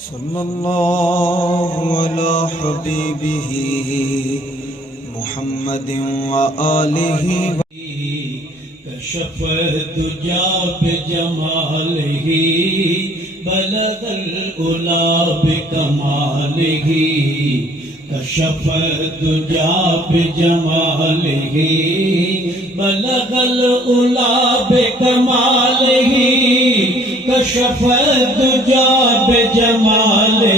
صلی اللہ علی حبیبہ محمد وآلہ کشف الدجا بجمالہ بلغ العلا بکمالہ کشف الدجا بجمالہ بلغ العلا بکمالہ کشف الدجا بجمالہ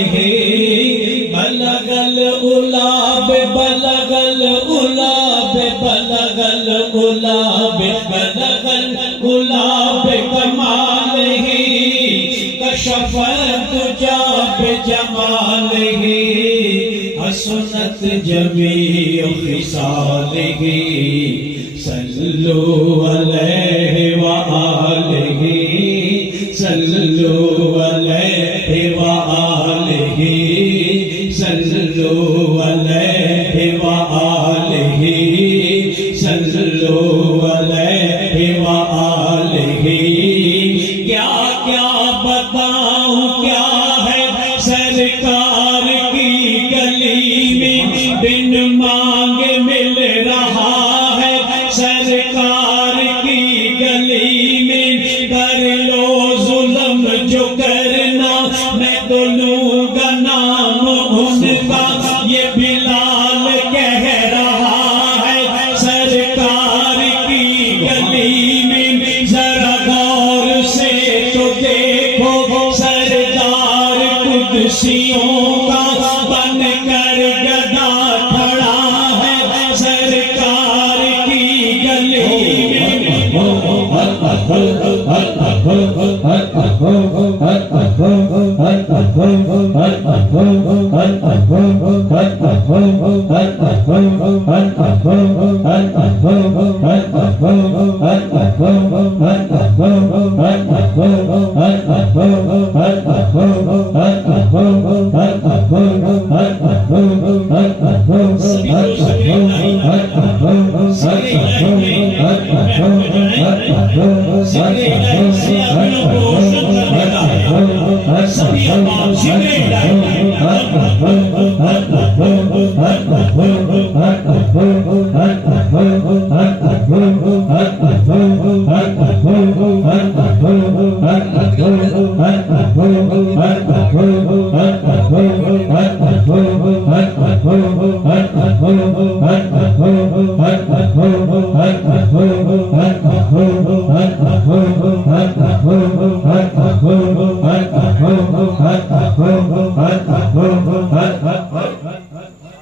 بلغ العلا بلغ العلا بلغ العلا بلغ العلا بکمالہ کشف الدجا بجمالہ حسنت جمیع خصالہ صلو علیہ وآلہ صلو علیہ وآلہ صلو علیہ وآلہ صلو علیہ وآلہ کیا کیا بتاؤں کیا ہے سرکار کی گلی میں بن مانگے مل رہا ہے سرکار کی گلی میں کر لو ظلم جو کرنا میں تو لوں گا نام ان کا یہ بلال کہہ رہا ہے سرکار کی گلی میں ذرا غور سے تو دیکھو سردار قدسیوں کا بن کر گدا کھڑا ہے سرکار کی گلی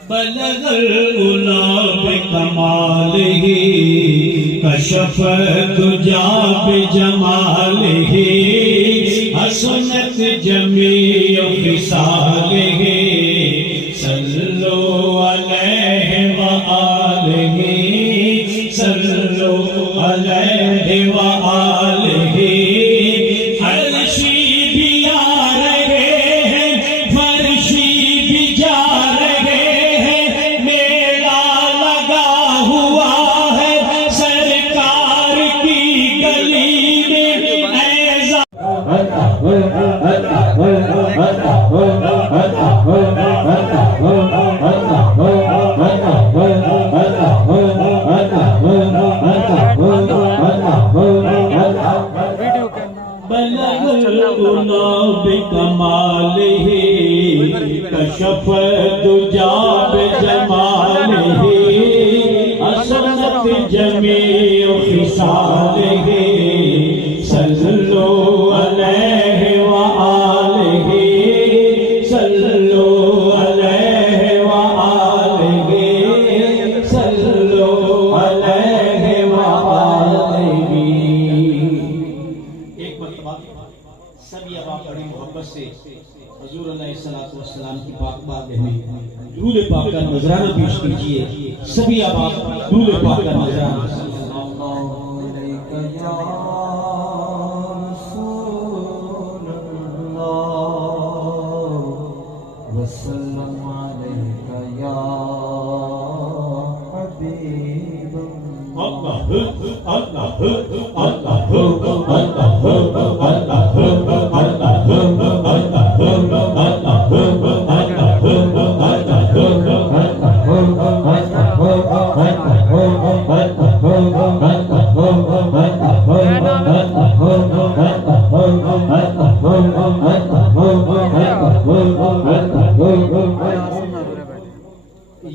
بلغ العلا بکمالہ کشف الدجا بجمالہ حسنت جمیع خصالہ صلو علیہ وآلہ صلو علیہ وآلہ پاک کا نذرانہ پیش کیجیے. سبھی اب آپ درود پاک کا نذرانہ.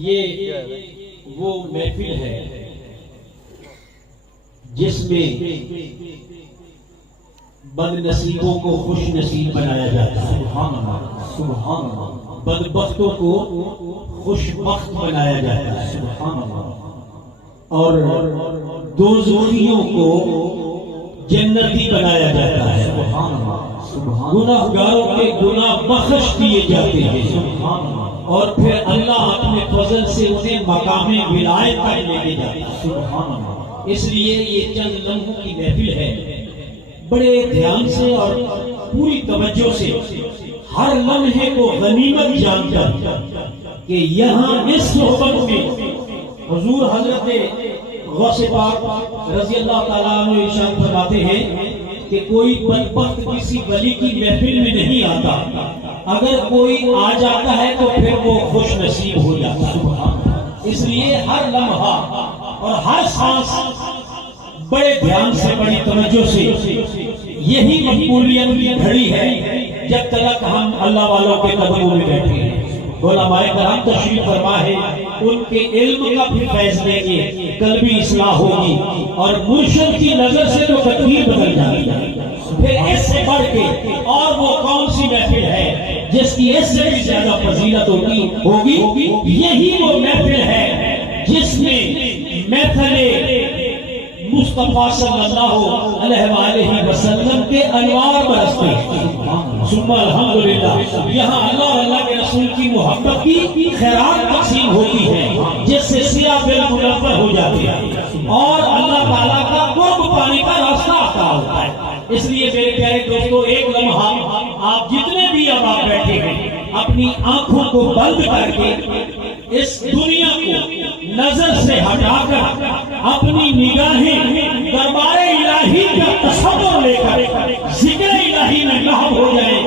یہ وہ محفل ہے جس میں بد نصیبوں کو خوش نصیب بنایا جاتا ہے. سبحان اللہ سبحان اللہ. بدبختوں کو خوش بخت بنایا جاتا ہے. سبحان اللہ. اور دوزخیوں کو جنتی بنایا جاتا ہے. سبحان اللہ. گناہگاروں کے گناہ بخش دیے جاتے ہیں. سبحان اللہ. اور پھر اللہ اپنے فضل سے انہیں مقام ولایت تک لے کے جاتا ہے. سبحان اللہ. اس لیے یہ چند لمحوں کی محفل ہے. بڑے دھیان سے اور پوری توجہ سے ہر لمحے کو غنیمت جان کر کہ یہاں اس صحبت میں حضور حضرت غوث پاک رضی اللہ تعالیٰ عنہ ارشاد فرماتے ہیں کہ کوئی بدبخت کسی ولی کی محفل میں نہیں آتا. اگر کوئی آ جاتا ہے تو پھر وہ خوش نصیب ہو جاتا ہے. اس لیے ہر لمحہ اور ہر سانس بڑے دھیان سے بڑی توجہ سے یہی مقبولیت کی گھڑی ہے جب تک ہم اللہ والوں کے قدموں میں بیٹھے ہیں. علماء کرام تشریف فرما ہے ان کے علم کا بھی فیض لیں گے قلبی اصلاح ہوگی اور مرشد کی نظر سے تو تقدیر بدل جائے گی. پھر اس سے بڑھ کے اور وہ کون سی محفل ہے جس کی اس سے بھی زیادہ فضیلت ہوگی. یہی وہ محفل ہے جس میں محفل مصطفیٰ صلی اللہ علیہ وآلہ وسلم کے انوار برستے ہیں. ثم الحمدللہ. یہاں اللہ اور اللہ کے رسول کی محبت کی خیرات تقسیم ہوتی ہے جس سے سیاہ دل منور ہو جاتے ہیں اور اللہ تعالیٰ کا قرب پانے کا راستہ آتا ہوتا ہے. اس لیے میرے پیارے دوستو ایک لمحہ آپ جتنے بھی اب آپ بیٹھے ہیں اپنی آنکھوں کو بند کر کے اس دنیا کو نظر سے ہٹا کر اپنی نگاہیں دربار الہی کا تصور لے کر ذکر الہی میں محو ہو جائے.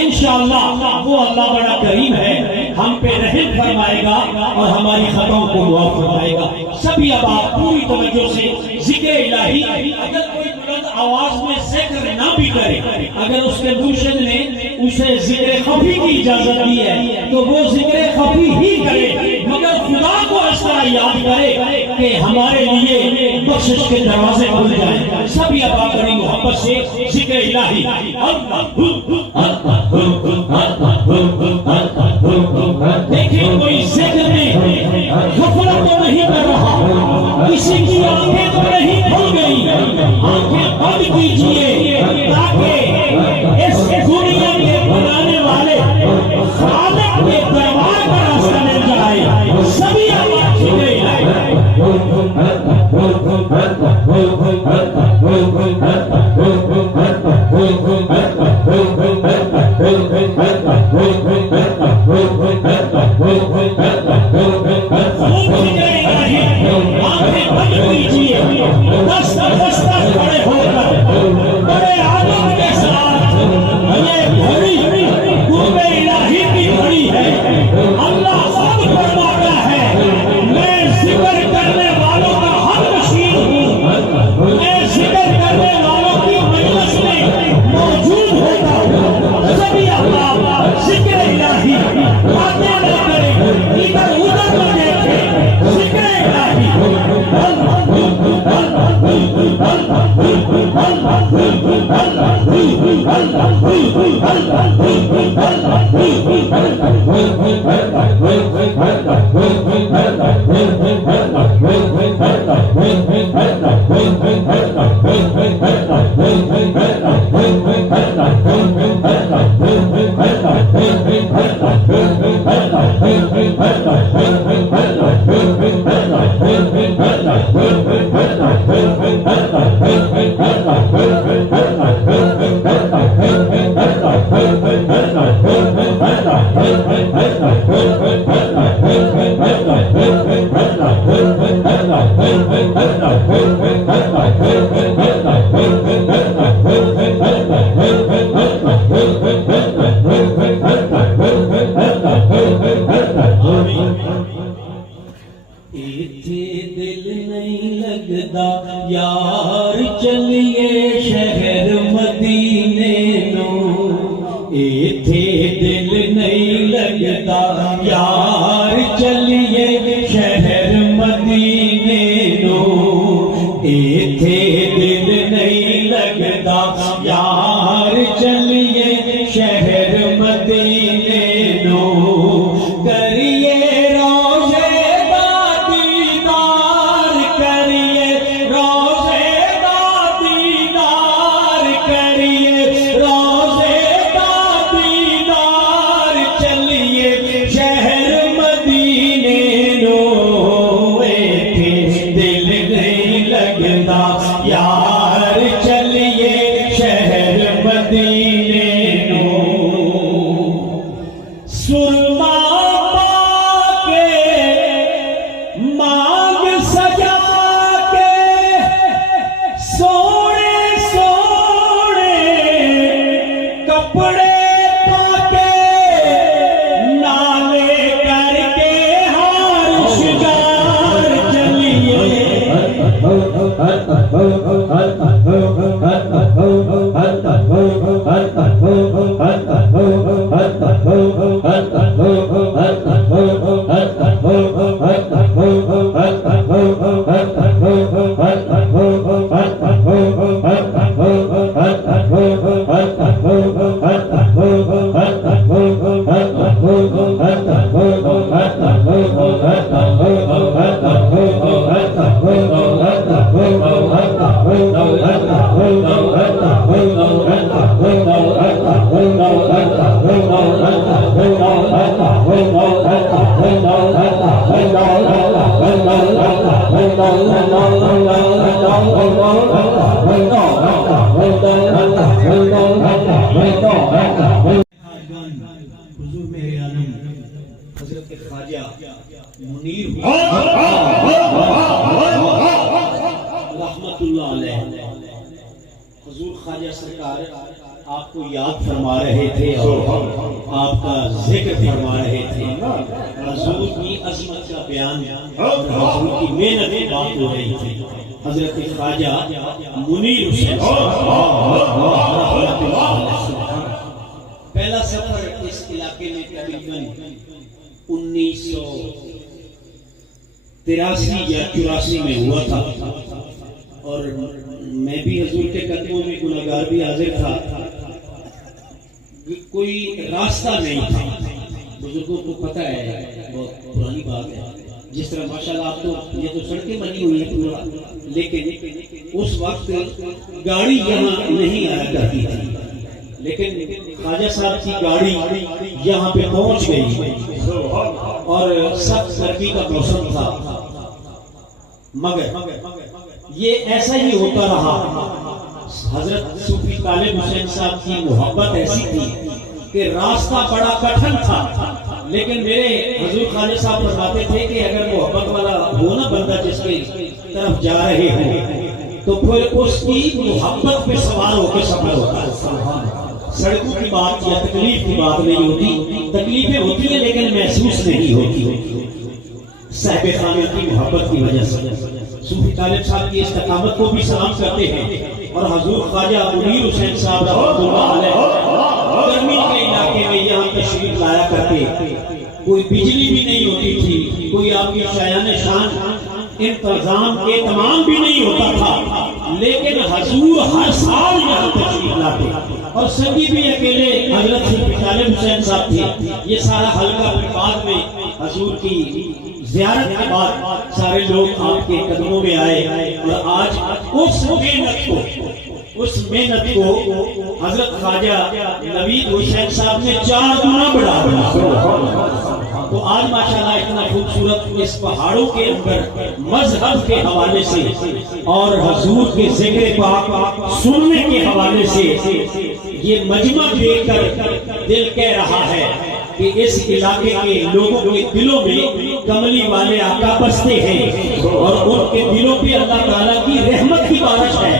انشاءاللہ وہ اللہ بڑا کریم ہے, ہم پہ رحم فرمائے گا اور ہماری خطاؤں کو معاف فرمائے گا. سبھی اب آپ پوری توجہ سے ذکر الہی, اگر کوئی بلند آواز میں ذکر نہ بھی کرے, اگر اس کے مرشد نے اسے ذکر خفی کی اجازت دی ہے تو وہ ذکر خفی ہی کرے, مگر خدا کو اس طرح یاد کرے کہ ہمارے لیے بخشش کے دروازے کھل جائیں. سبھی اب آپ بڑی محبت سے ذکر الہی. دیکھیں کوئی ذکر میں غفلت تو نہیں کر رہا, کسی کی آنکھیں تو نہیں کھل گئی, آنکھیں بند کیجیے تاکہ اس دنیا کے بنانے والے خالق کے دربار کا راستہ مل جائے. سبھی آپ ذکر الہی. دل نہیں لگدا یار چلیے شہر مدینے نو، ایتھے دل نہیں لگدا یار چلیے شہر مدینے نو، ایتھے دل نہیں لگدا یار چلیے شہر مدینے نو، کریے یار چلیے شہر مدینے نو، سرما پا کے مانگ سجا کے سونے سونے کپڑے پا کے نالے کر کے ہار شجار چلیے حضور میرے عالم حضرت خواجہ منیر رحمت اللہ علیہ، حضور خواجہ سرکار آپ کو یاد فرما رہے تھے اور آپ کا ذکر فرما رہے تھے، حضور کی عظمت کا بیان اور حضور کی محنت کی بات ہو رہی تھی۔ حضرت خواجہ منیر حسین پہلا سفر اس علاقے میں تقریباً 1983 یا 84 میں ہوا تھا، اور میں بھی حضور کے قدموں میں گناہگار بھی حاضر تھا، کوئی راستہ نہیں تھا۔ بزرگوں کو پتہ ہے، بہت پرانی بات ہے، جس طرح ماشاءاللہ آپ تو یہ تو سڑکیں بنی ہوئی ہیں پورا، لیکن اس وقت گاڑی یہاں نہیں آیا کرتی تھی، لیکن خواجہ صاحب کی گاڑی یہاں پہ پہنچ گئی اور سخت سردی کا موسم تھا، مگر یہ ایسا ہی ہوتا رہا۔ حضرت صوفی طالب حسین صاحب کی محبت ایسی تھی کہ راستہ بڑا کٹھن تھا، لیکن میرے حضور خواجہ صاحب فرماتے تھے کہ اگر محبت والا ہو نا بندہ جس کے طرف جا رہے ہوں تو پھر اس کی محبت پہ سوار ہو کے سفر ہوتا ہے۔ سڑکوں کی بات یا تکلیف کی بات نہیں ہوتی، تکلیفیں ہوتی ہیں لیکن محسوس نہیں ہوتی، صاحب خانہ کی محبت کی وجہ سے۔ صوفی طالب صاحب کی استقامت کو بھی سلام کرتے ہیں، اور حضور خواجہ منیر حسین صاحب رحمۃ اللہ علیہ گرمی کے علاقے میں یہاں تشریف لایا کرتے، کوئی بجلی بھی نہیں ہوتی تھی، کوئی آپ کی شایان شان انتظام کے تمام بھی نہیں ہوتا تھا، لیکن حضور ہر سال یہاں تشریف لاتے، اور سنگی بھی اکیلے حضرت صوفی طالب حسین صاحب تھے۔ یہ سارا حلقہ پھر بعد میں حضور کی زیارت کے بعد سارے لوگ آپ کے قدموں میں آئے، اور آج اس محنت کو حضرت خواجہ نوید حسین صاحب نے 4 گنا بڑھا دیا۔ تو آج ماشاءاللہ اتنا خوبصورت اس پہاڑوں کے اندر مذہب کے حوالے سے اور حضور کے ذکر پاک سننے کے حوالے سے یہ مجمع دیکھ کر دل کہہ رہا ہے کہ اس علاقے کے لوگوں کے دلوں میں کملی والے آقا بستے ہیں اور ان کے دلوں پہ اللہ تعالیٰ کی رحمت کی بارش ہے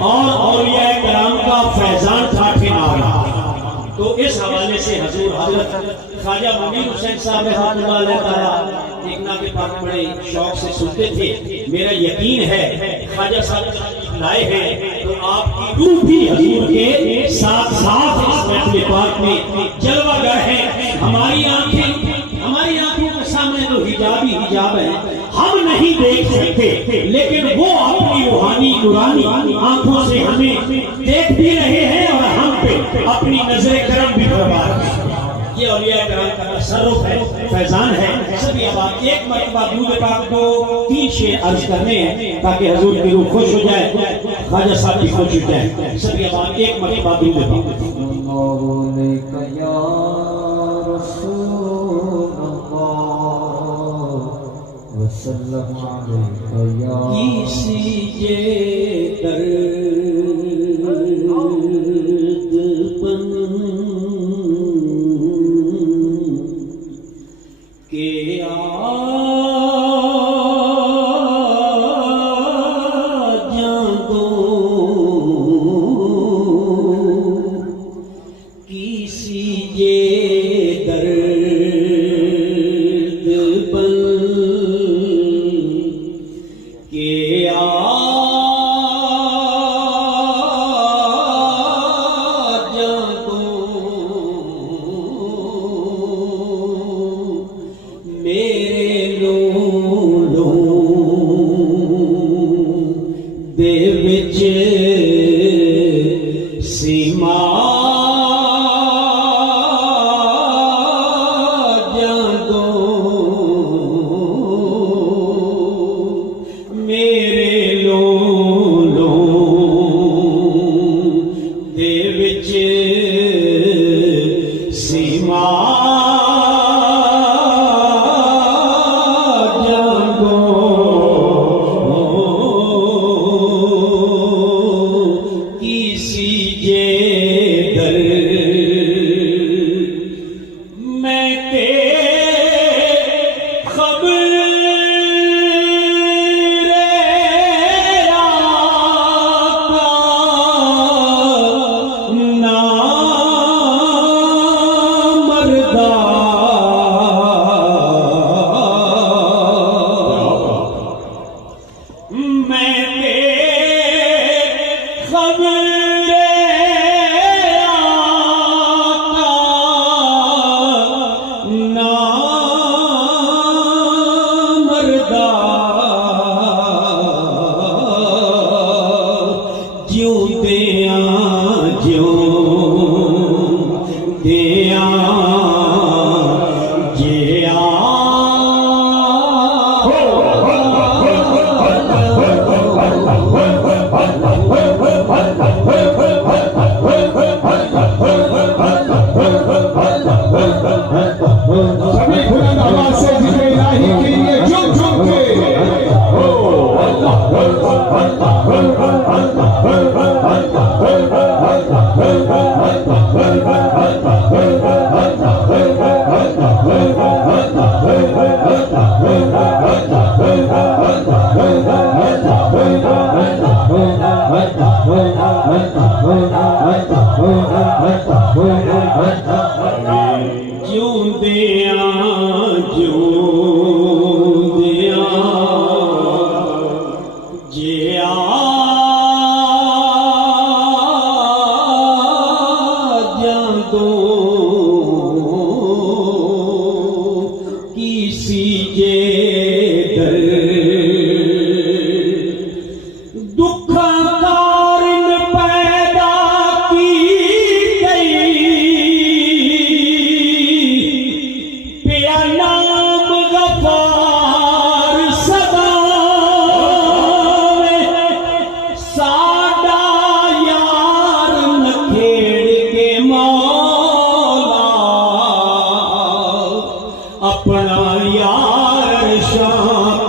اور اولیاء کرام کا فیضان ٹھاٹھے مارا۔ تو اس حوالے سے حضور حضرت خواجہ منیر حسین صاحب رحمۃ اللہ علیہ تعالیٰ ایک نعت پاک بڑے شوق سے سنتے تھے۔ میرا یقین ہے خواجہ صاحب لائے ہیں تو آپ کی روح بھی حضور کے ساتھ ساتھ اس نعت پاک میں جلوہ گر ہے۔ ہماری آنکھوں کے سامنے تو حجاب ہی حجاب ہے، ہم نہیں دیکھ سکتے، لیکن وہ اپنی روحانی نورانی آنکھوں سے ہمیں دیکھ بھی رہے ہیں اور ہم پہ اپنی نظر کرم بھی فرما رہے ہیں۔ یہ اولیاء کرام کا تصرف ہے، فیضان ہے۔ سبھی اب آپ ایک مرتبہ درود پاک کو 3 شعر عرض کرنے ہیں تاکہ حضور کی روح خوش ہو جائے، خواجہ صاحب بھی خوش ہو جائے۔ سبھی اب آپ ایک مرتبہ درود پاک وسلم علیک یا کسی درد پن کے جان دو، کسی درد پن کہ میرے لولوں دے وچ سیما جاندو، میرے لولوں دے وچ سیما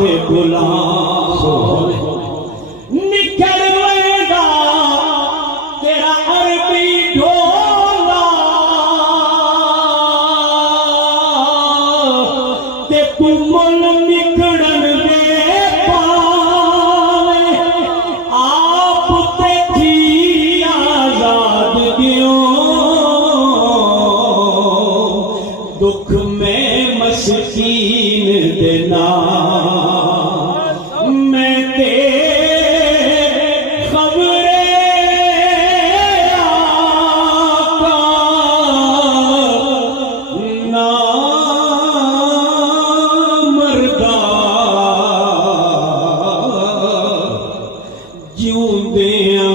تے بلا نکل ورگا تیرا عربی ڈھولا تے کمل نکڑن دے پاوے آپ تے تھی آزاد دیوں دکھ میں مسکین دینا میں تے خبرے آقا نا مردہ جیوں دیاں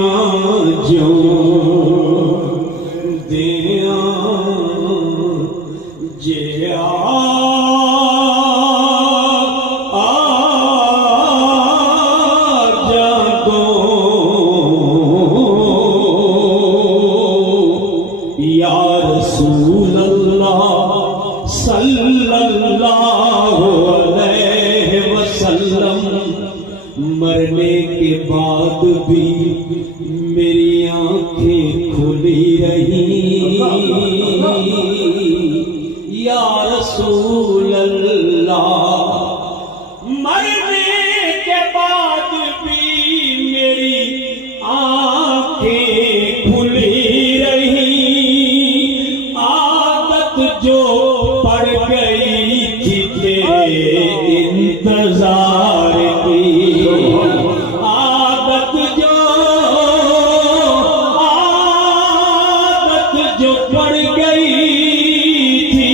جیا رسول اللہ صلی اللہ علیہ وسلم مرنے کے بعد بھی میری آنکھیں کھلی رہی یا رسول اللہ مرنے کے بعد بھی میری آنکھیں کھلی رہی جو پڑ گئی تھی تیرے انتظار کی عادت جو پڑ گئی تھی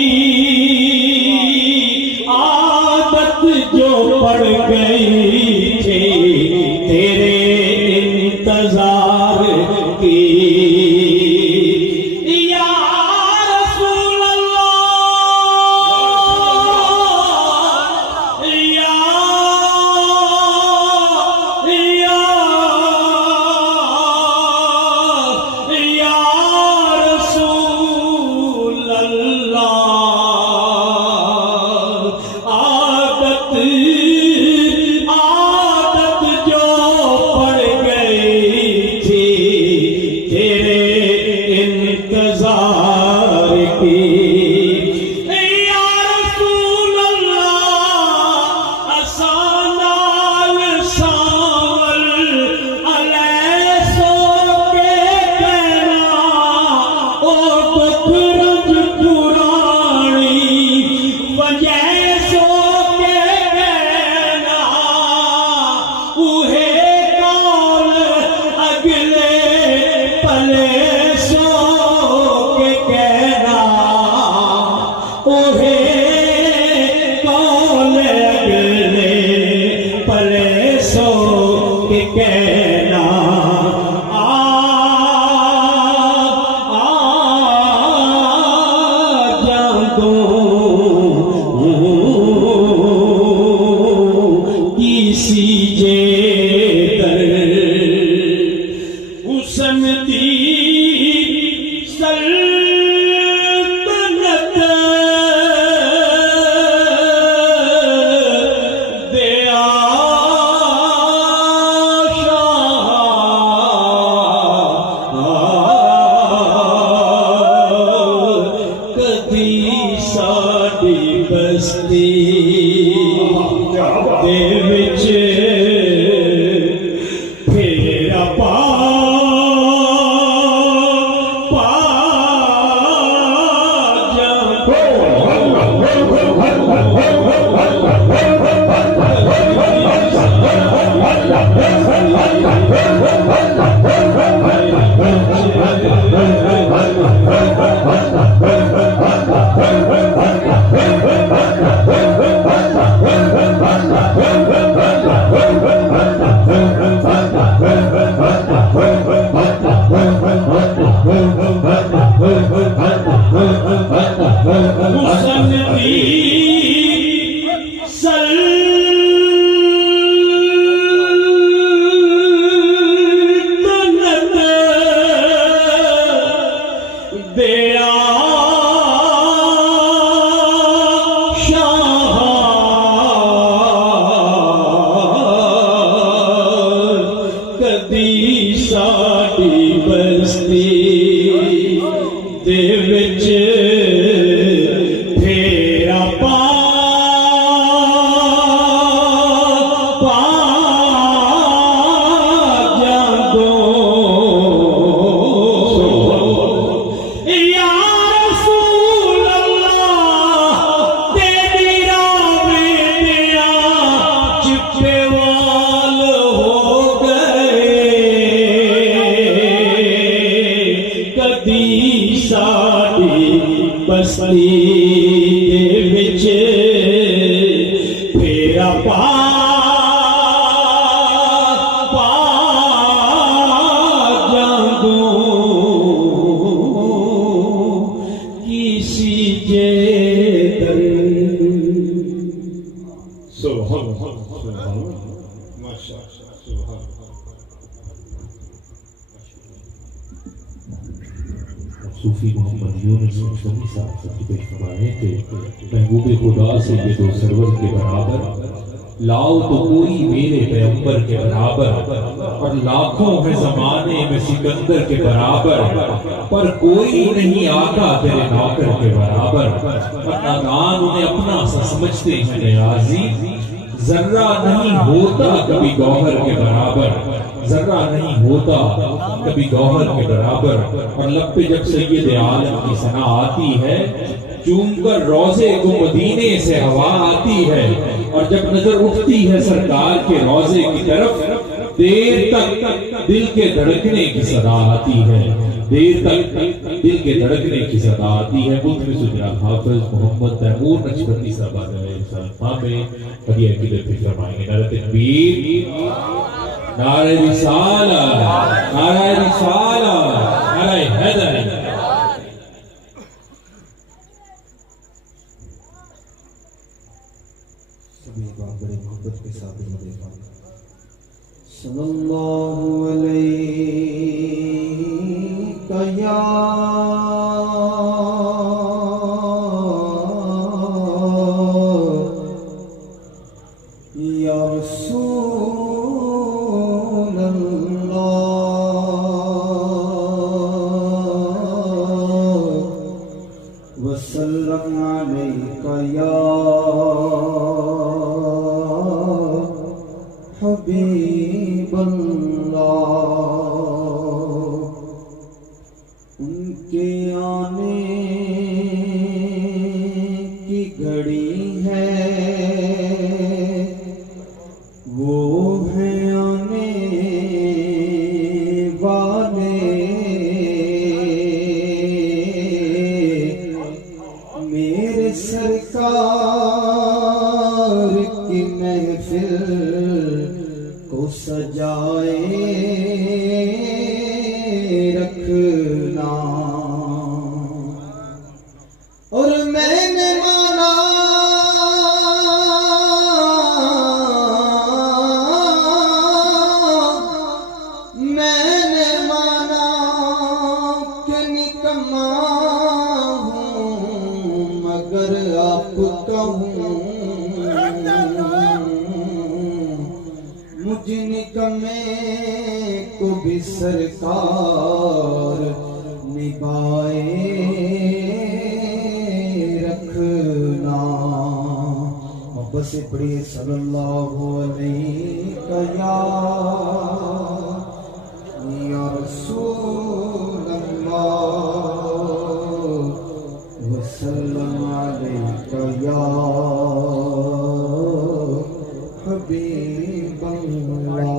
عادت جو پڑ گئی تھی تیرے انتظار کی Hey! سبحان اللہ ماشاءاللہ سبحان اللہ. صوفی محمد یونس نقشبندی صاحب سب کی پیش فرمانے کہ محبوب خدا سے یہ دو سرور کے برابر لاؤ تو کوئی میرے پیغمبر کے برابر، اور لاکھوں ہیں زمانے میں سکندر کے برابر، پر کوئی نہیں آقا تیرے نوکر کے برابر. اور نادان انہیں اپنا سا سمجھتے ہیں نیازی، ذرہ نہیں ہوتا کبھی گوہر کے برابر، ذرہ نہیں ہوتا کبھی گوہر کے برابر. اور لب پہ جب سید عالم کی ثنا آتی ہے، چوم کر روزے کو مدینے سے ہوا آتی ہے، اور جب نظر اٹھتی ہے سرکار کے روزے کی طرف، دیر تک دل کے دھڑکنے کی صدا آتی ہے، دیر تک دل کے دھڑکنے کی صدا آتی ہے. ملتمس جناب حافظ محمد تیمور نقشبندی صاحب میں ہدیہ کی پیش فرمائیں گے. نعرہ تکبیر، نعرہ رسالہ، نعرہ رسالہ، نعرہ حیدر. سبھی بات بڑے محبت کے ساتھ صلی اللہ علیہ یا رسول اللہ وسلم علیکہ یا حبیب اللہ. ان کے آنے کی گھڑی ہے، وہ ہیں آنے والے، میرے سرکار کی محفل کو سجائے رکھنا. اور میں نے مانا کہ نکما ہوں، مگر آپ کا ہوں، مجھ نکمے کو بھی سرکار نبھائے رکھنا. محبت سے پڑھیے صلی اللہ علیہ یا رسول اللہ وسلم علیکہ یا حبیب اللہ.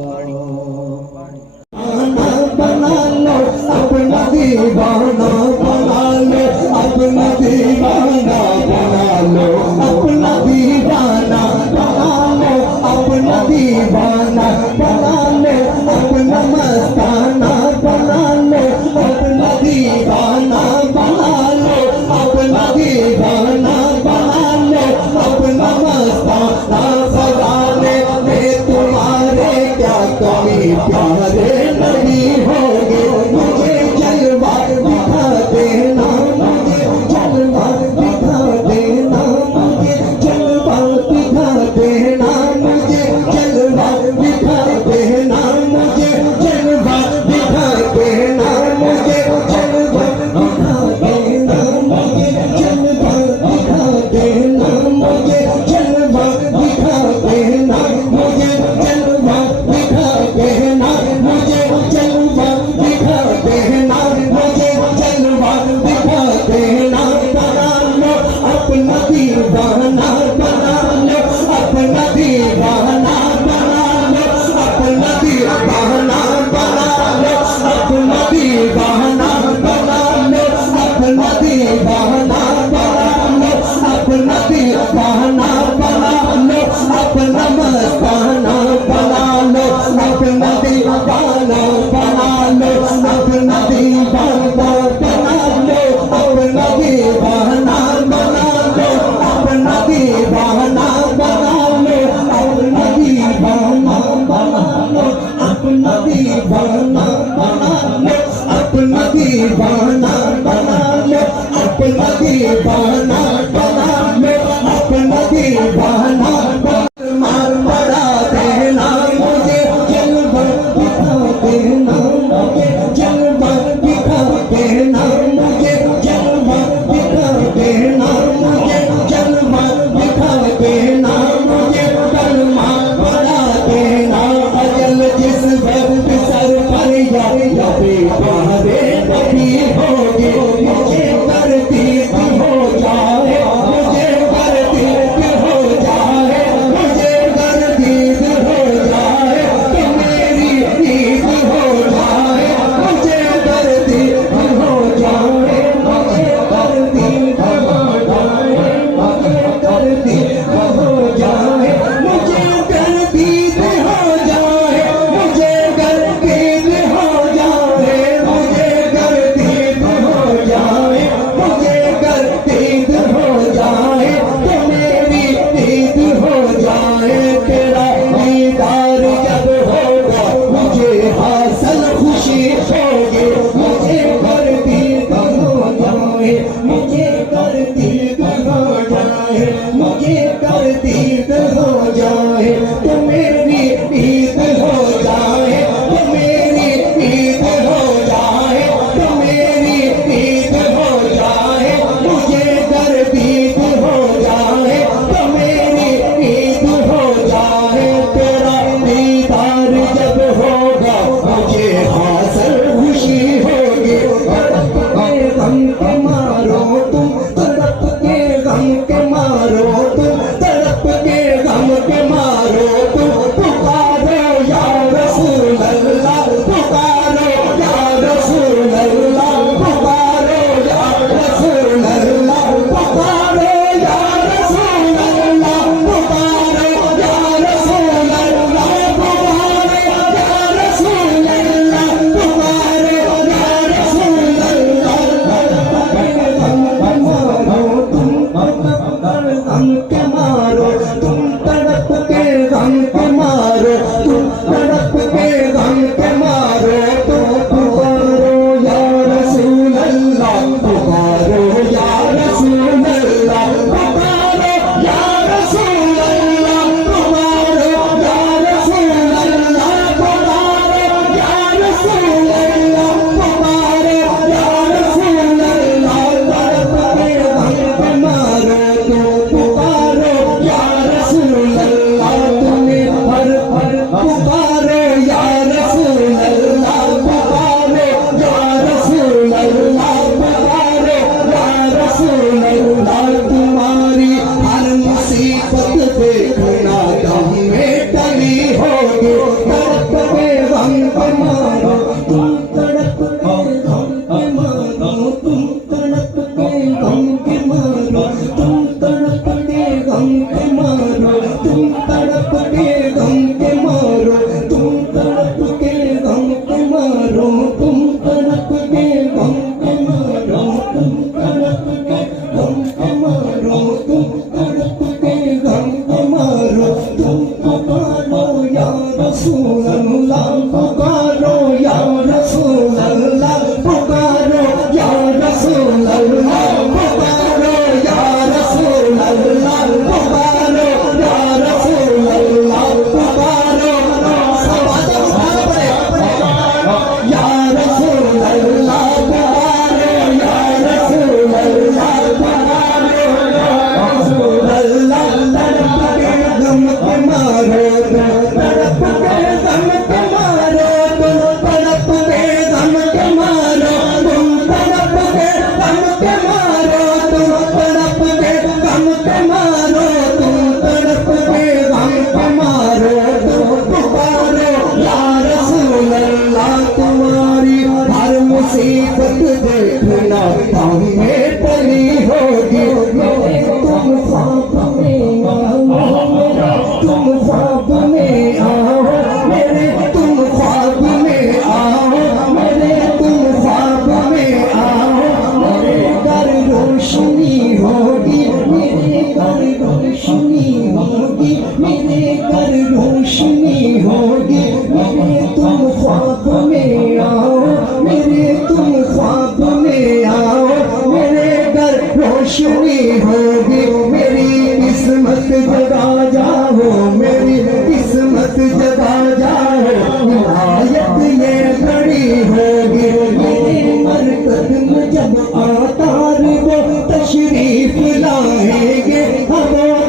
بنا لو اپنا دیوانہ، بنا لو اپنا دیوانہ، بنا لو اپنا دیوانہ، بنا لو اپنا دیوانہ، بنا لو اپنا مستانہ، بنا لو اپنا دیوانہ، بنا لو اپنا دیوانہ، بنا لو اپنا مستانہ. سزانے میں تمہارے کیا کمی، پیارے نہیں ہوگے، مجھے جلوہ دکھا دینا، مجھے جلوہ دکھا دینا، مجھے جلوہ دکھا دینا، مجھے جلوہ دکھا دینا، مجھے جلوہ دکھا دینا، مجھے جلوہ دکھا دینا، مجھے جلوہ دکھا دینا، مجھے جلوہ دکھا دینا، مجھے جلوہ دکھا دینا، مجھے جلوہ تو میری عید ہو جائے تو میری عید ہو جائے تو میری عید ہو جائے مجھے گردید ہو جائے تو میری عید ہو جائے تیرا دیدار جب ہوگا مجھے حاصل خوشی ہوگی تڑپ کے غم کے مارو تم تڑپ کے غم کے مارو تم تڑپ کے غم کے مارو تم پکارو یا رسول اللہ پکارو یا رسول اللہ پکارو یا رسول اللہ پکارو یا رسول اللہ پکارو یا رسول اللہ پکارو یا رسول اللہ پکارو یا رسول اللہ تم تڑپ کے غم کے مارو تم تڑپ کے غم کے مارو تم پکارو یا رسول اللہ پکارو یا رسول اللہ پکارو یا رسول اللہ پکارو یا رسول اللہ پکارو یا رسول اللہ پکارو یا رسول اللہ تڑپ کے غم کے مارو تم پکارو یا رسول اللہ تمہیں ہر ہر پکارو یا رسول اللہ پکارو یا رسول اللہ پکارو یا رسول اللہ تمہاری ہر مصیبت دیکھنا دم میں ٹلی ہوگی تڑپ کے غم کے مارو تم تڑپ کے غم کے مارو تم تڑپ کے غم کے مارو تم تڑپ کے غم کے مارو تم تڑپ کے غم کے مارو تم تڑپ کے غم کے مارو تم تڑپ کے غم کے مارو تم تڑپ کے غم کے مارو تم تڑپ کے غم کے مارو تم پکارو یا رسول اللہ پکارو یا رسول اللہ پکارو یا رسول اللہ پکارو یا رسول اللہ پکارو یا رسول اللہ پکارو سواد اٹھانا پڑے یا رسول اللہ پکارو یا رسول اللہ پکارو یا رسول اللہ تڑپ کے غم کے مارو تڑپ کے غم کے مارو تڑپ کے غم کے مارو تم تڑپ کے غم کے مارو تم تڑپ کے غم کے مارو تم تڑپ کے غم کے مارو تم پکارو یا رسول اللہ تمہاری ہر مصیبت دیکھنا ہمیں پلی ہوگی تم خواب میں آؤ تم خواب میں آؤ میرے تم خواب میں آؤ میرے تم خواب میں آؤ میرے گھر روشنی ہوگی میرے گھر روشنی ہوگی میرے گھر روشنی ہوگی میرے تم خواب میں آؤ میرے تم خواب میں آؤ میرے گھر روشنی ہوگی میری قسمت جگا جاؤ میری قسمت جگا جاؤ عنایت یہ بڑی ہوگی میرے مرکز میں جب آتار وہ تشریف لائیں گے وہ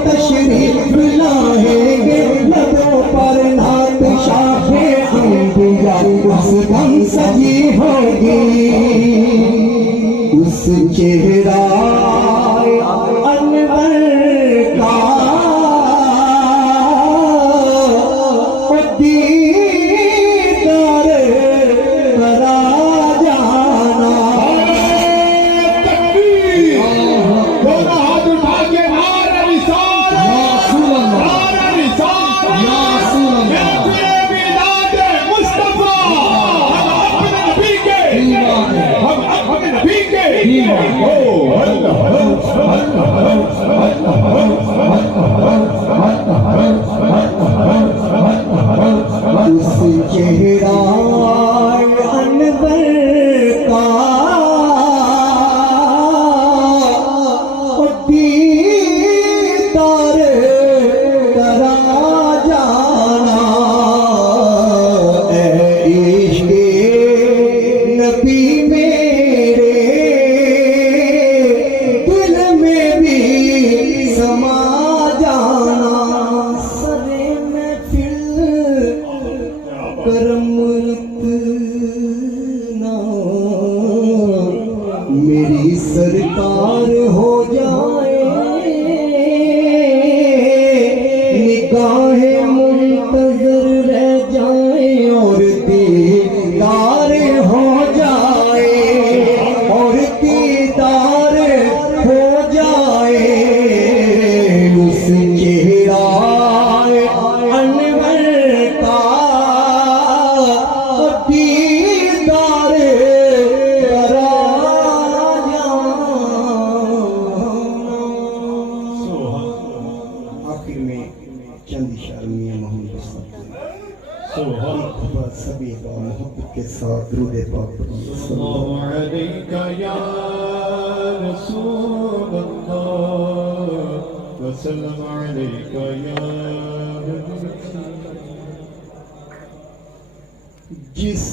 تشریف لائیں گے لبوں پر نعت شاہ انبیاء اس دم سجی ہوگی اس چہرہ انور کا دیدار کرا جانا دونوں ہاتھ اٹھا کے نعرہ رسالت نعرہ رسالت میں تیرے ملاد مصطفیٰ ہم اپنے نبی کے اس چہرہ انور کا دیدار کرا جانا کرم اتنا میری سرکار ہو جائے نگاہ منتظر رہ جائے اور دیدار ہو جائے اور دیدار ہو جائے اس چہرہ انور کا دیدار کرا جانا۔ آخر میں چند اشارے میاں محمد سبھی کا محبت کے ساتھ درود پاک الله عليك يا رسول الله وسلم عليك يا جس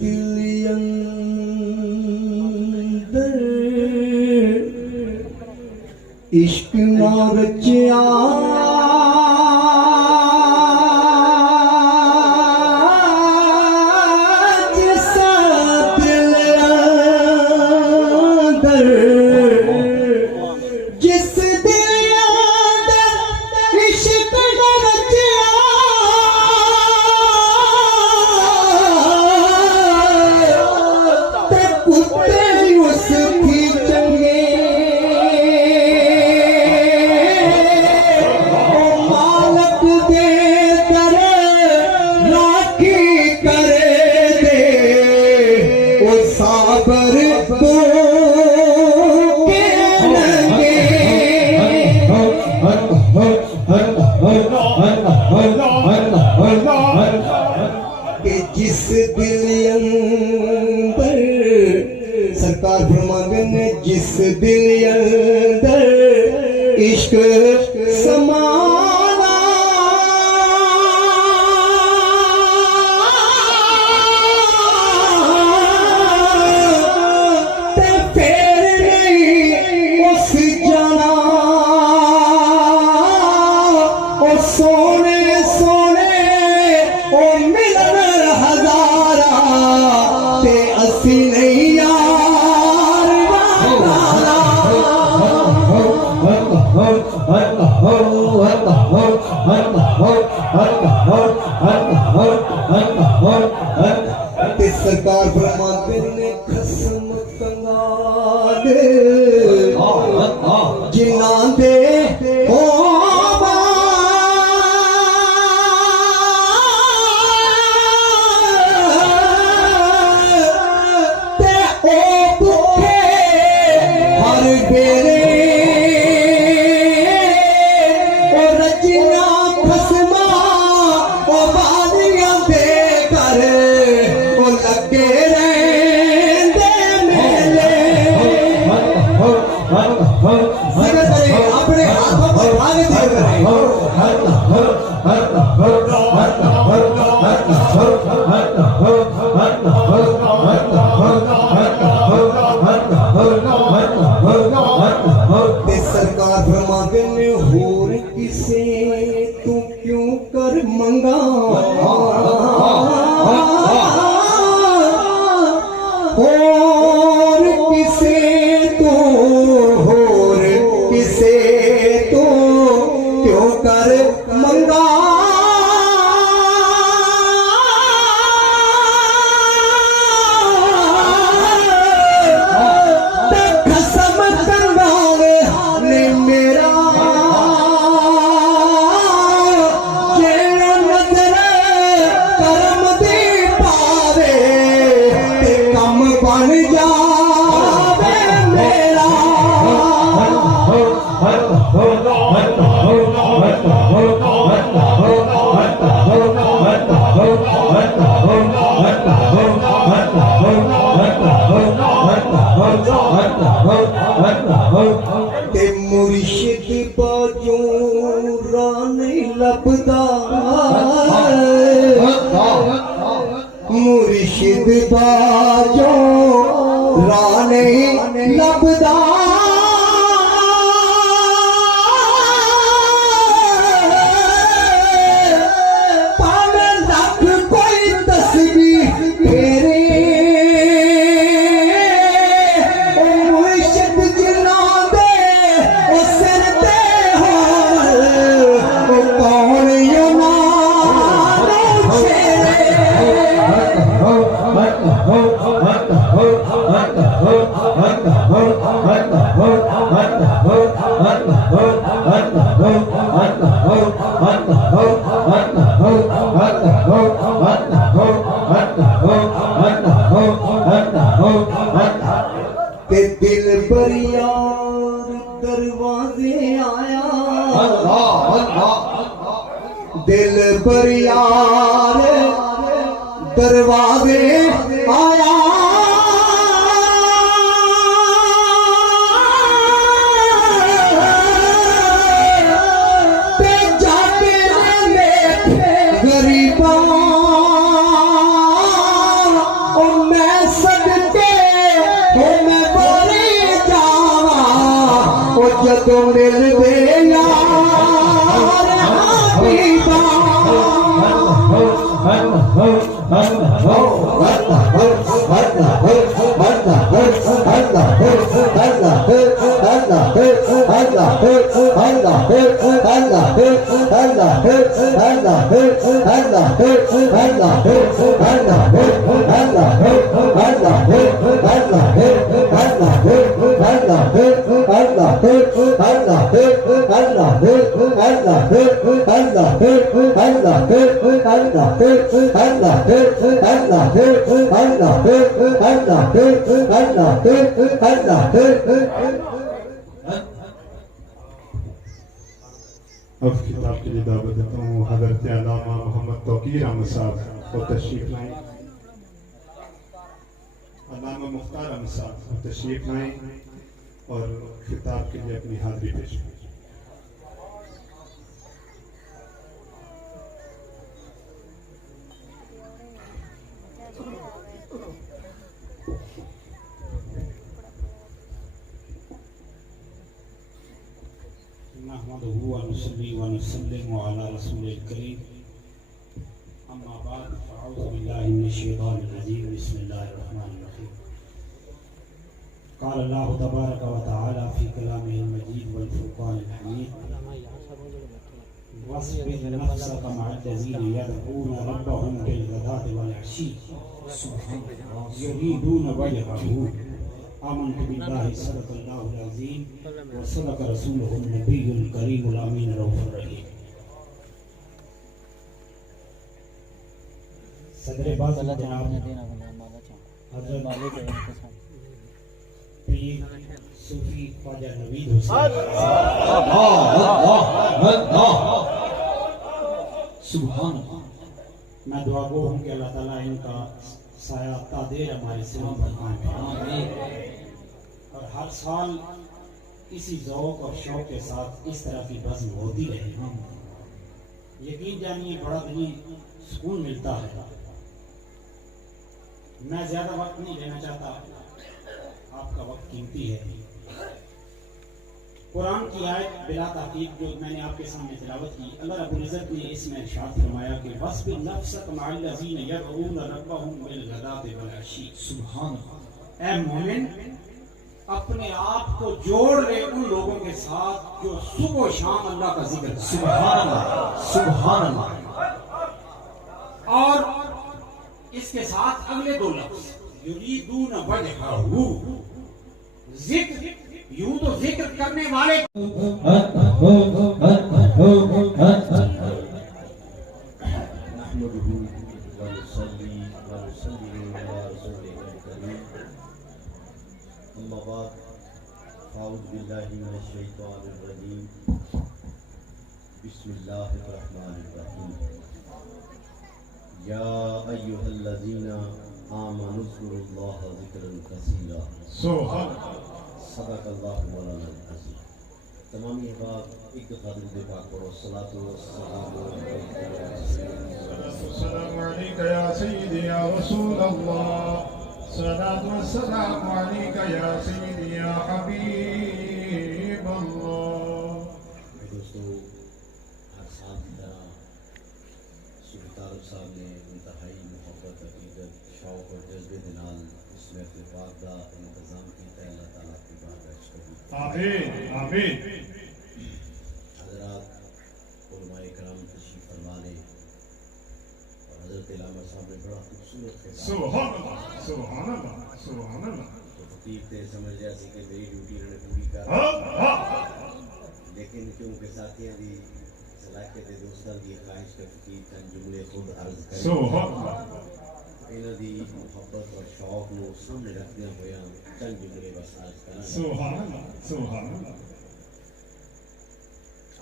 دل اندر عشق نہ رچیا جس دل اندر سرکار فرماتے ہیں جس دل اندر عشق سمانا تے پھر نہیں اس جانا او سونے سونے او ملن ہزارہ تے اسی نہیں یار تے سرکار فرماتے نے قسم کنگا دے جنہاں دے او اپنے ہاتھوں پر بھاگ دیا سرکار فرماتے ہیں ہور کسے تو کیوں کر منگا اور کسے تو ہور کسے تو کیوں کر منگا قسم کنگاوے نے میرا جیڑا نظر کرم دی پاوے تے کم بن جاوے میرا تے مرشد باجوں راہ نہیں لبدا مرشد باجوں راہ نہیں لبدا پاویں لکھ کوئی کہ دل پر یار دروازے آیا دل پر یار دروازے آیا جدوں مل دے یار حبیبا اب کتاب کے لیے دعوت دیتا ہوں حضرت علامہ محمد توقیر احمد صاحب کو تشریف لائیں علامہ مختار احمد صاحب کو تشریف لائیں اور خطاب کے لیے اپنی حاضری پیش کریں نحمده ونصلي ونسلم على رسول الكريم اما بعد فاعوذ بالله من الشيطان الرجيم بسم الله الرحمن الرحيم قال الله تبارك وتعالى في كلامه المجيد والفرقان الحميد واصبر نفسك مع الذين يدعون ربهم بالغداة والعشي يريدون وجهه آمنت بالله صدق الله العظيم وصدق رسوله النبي الكريم الأمين الرؤوف الرحيم صدر باز جناب حضرت پیر صوفی خواجہ نوید حسین سبحان اللہ. میں دعا گو ہوں کہ اللہ تعالیٰ ان کا سایہ تادیر ہمارے سروں پر قائم ہے اور ہر سال اسی ذوق اور شوق کے ساتھ اس طرح کی بزم ہوتی رہے. یقین جانیے بڑا دلی سکون ملتا ہے. میں زیادہ وقت نہیں لینا چاہتا, آپ کا وقت قیمتی ہے. قرآن کی آیت بلا تحقیق جو میں نے آپ کے سامنے تلاوت کی, اللہ رب العزت نے اس میں ارشاد فرمایا کہ وَاصْبِرْ نَفْسَكَ مَعَ الَّذِينَ يَدْعُونَ رَبَّهُمْ بِالْغَدَاةِ وَالْعَشِيِّ. سبحان اللہ. اے مومن, اپنے آپ کو جوڑ لے ان لوگوں کے ساتھ جو صبح و شام اللہ کا ذکر کرتے ہیں. سبحان اللہ. سبحان اللہ. اور اس کے ساتھ اگلے دو لفظ یریدون وجہہ, ذکر یوں تو ذکر کرنے والے اما بعد اعوذ باللہ من الشیطان الرجیم بسم اللہ الرحمن الرحیم یا ایہا الذین آمنوا اذکروا اللہ ذکرا کثیرا. سبحان صدق اللہ مولانا العظیم. تمام احباب ایک دفعہ درود پاک پڑھو. الصلاۃ والسلام علیک یا سیدی یا رسول اللہ, صلاۃ والسلام علیک یا سیدی یا حبیب اللہ. دوستو, ہر سال کی طرح صوفی طارق صاحب نے انتہائی محبت, عقیدت, شوق اور جذبے کے نال اس محفل پاک کا انتظام کیا ہے. اللہ تعالیٰ کی بارگاہ آمین آمین. حضرات علماء کرام تشریف فرما لیں اور حضرت علامہ صاحب نے بڑا خوبصورت خطاب. سبحان اللہ سبحان اللہ سبحان اللہ. تو خطیب تے سمجھ لیا سی کہ میری ڈیوٹی انہوں نے پوری کر, لیکن کیونکہ ساتھیاں دی علاقے کے دوستوں کی خواہش کے فقیر چند جملے خود عرض کریں سبحان اللہ انہاں دی محبت اور شوق نو سامنے رکھدے ہوئے چند جملے بس عرض کریں سبحان اللہ سبحان اللہ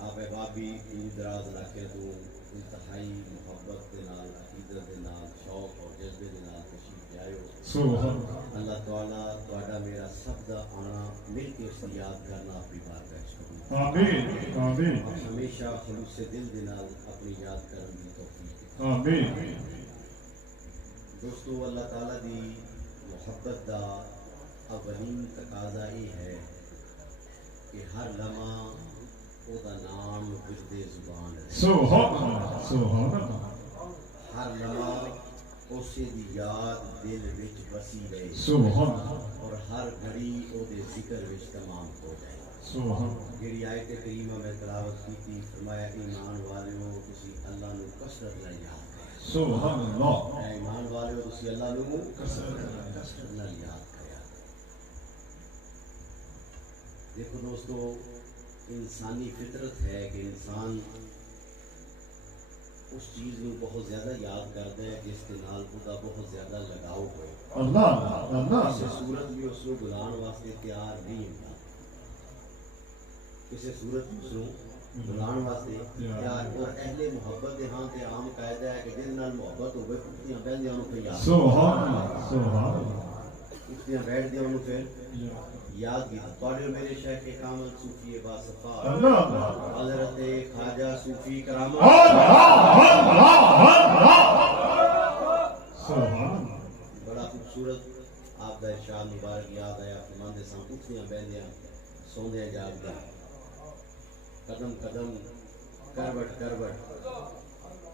آپ احباب بھی دور دراز علاقے تو انتہائی محبت کے نال عقیدت کے نال شوق اور جذبے کے نال تشریف لے آئے ہو سبحان اللہ اللہ تعالیٰ تہاڈا میرا سب دا آنا مل کے اس کی یاد کرنا اپنی بارگاہ وچ قبول آمین آمین اور ہمیشہ خلوص دل دے نال اپنی یاد کرن دی توفیق دے۔ آمین دوستو اللہ تعالیٰ دی محبت دا اولین تقاضا یہ ہے کہ ہر لمحہ او دا نام ورد زبان ہے سبحان اللہ سبحان اللہ ہر لمحہ اسے دی یاد دل وچ بسی رہے سبحان اللہ اور ہر گھڑی او دے ذکر وچ تمام ہو جائے سبحان اللہ جڑی آیت کریمہ میں تلاوت کی تھی فرمایا ایمان والو تسی اللہ نو کثرت نال یاد کرو سبحان اللہ اے ایمان والو تسی اللہ نو کثرت نال یاد کریا دیکھو دوستو انسانی فطرت ہے کہ انسان اس چیز کو بہت زیادہ یاد کرتا ہے جس کے نال خدا بہت زیادہ لگاؤ ہوئے اللہ اللہ کسی صورت بھی اس کو بلان واسطے تیار نہیں ہوتا کسی صورت بھی اس کو بلان واسطے تیار اور اہل محبت دے ہاں تے عام قاعدہ ہے کہ جن نال محبت ہوئے کتنیاں بہندیاں انہوں پہ یاد سبحان اللہ سبحان اللہ کتنیاں بیٹھ دیا انہوں پھر یاد کی توڑے میرے شیخ کامل صوفی با صفا اللہ حضرت خواجہ صوفی کرامت سبحان بڑا خوبصورت آپ کا ارشاد مبارک یاد آیا فرماندے سان اٹھدیاں بہندیاں سوندیاں جاگدیاں قدم قدم کروٹ کروٹ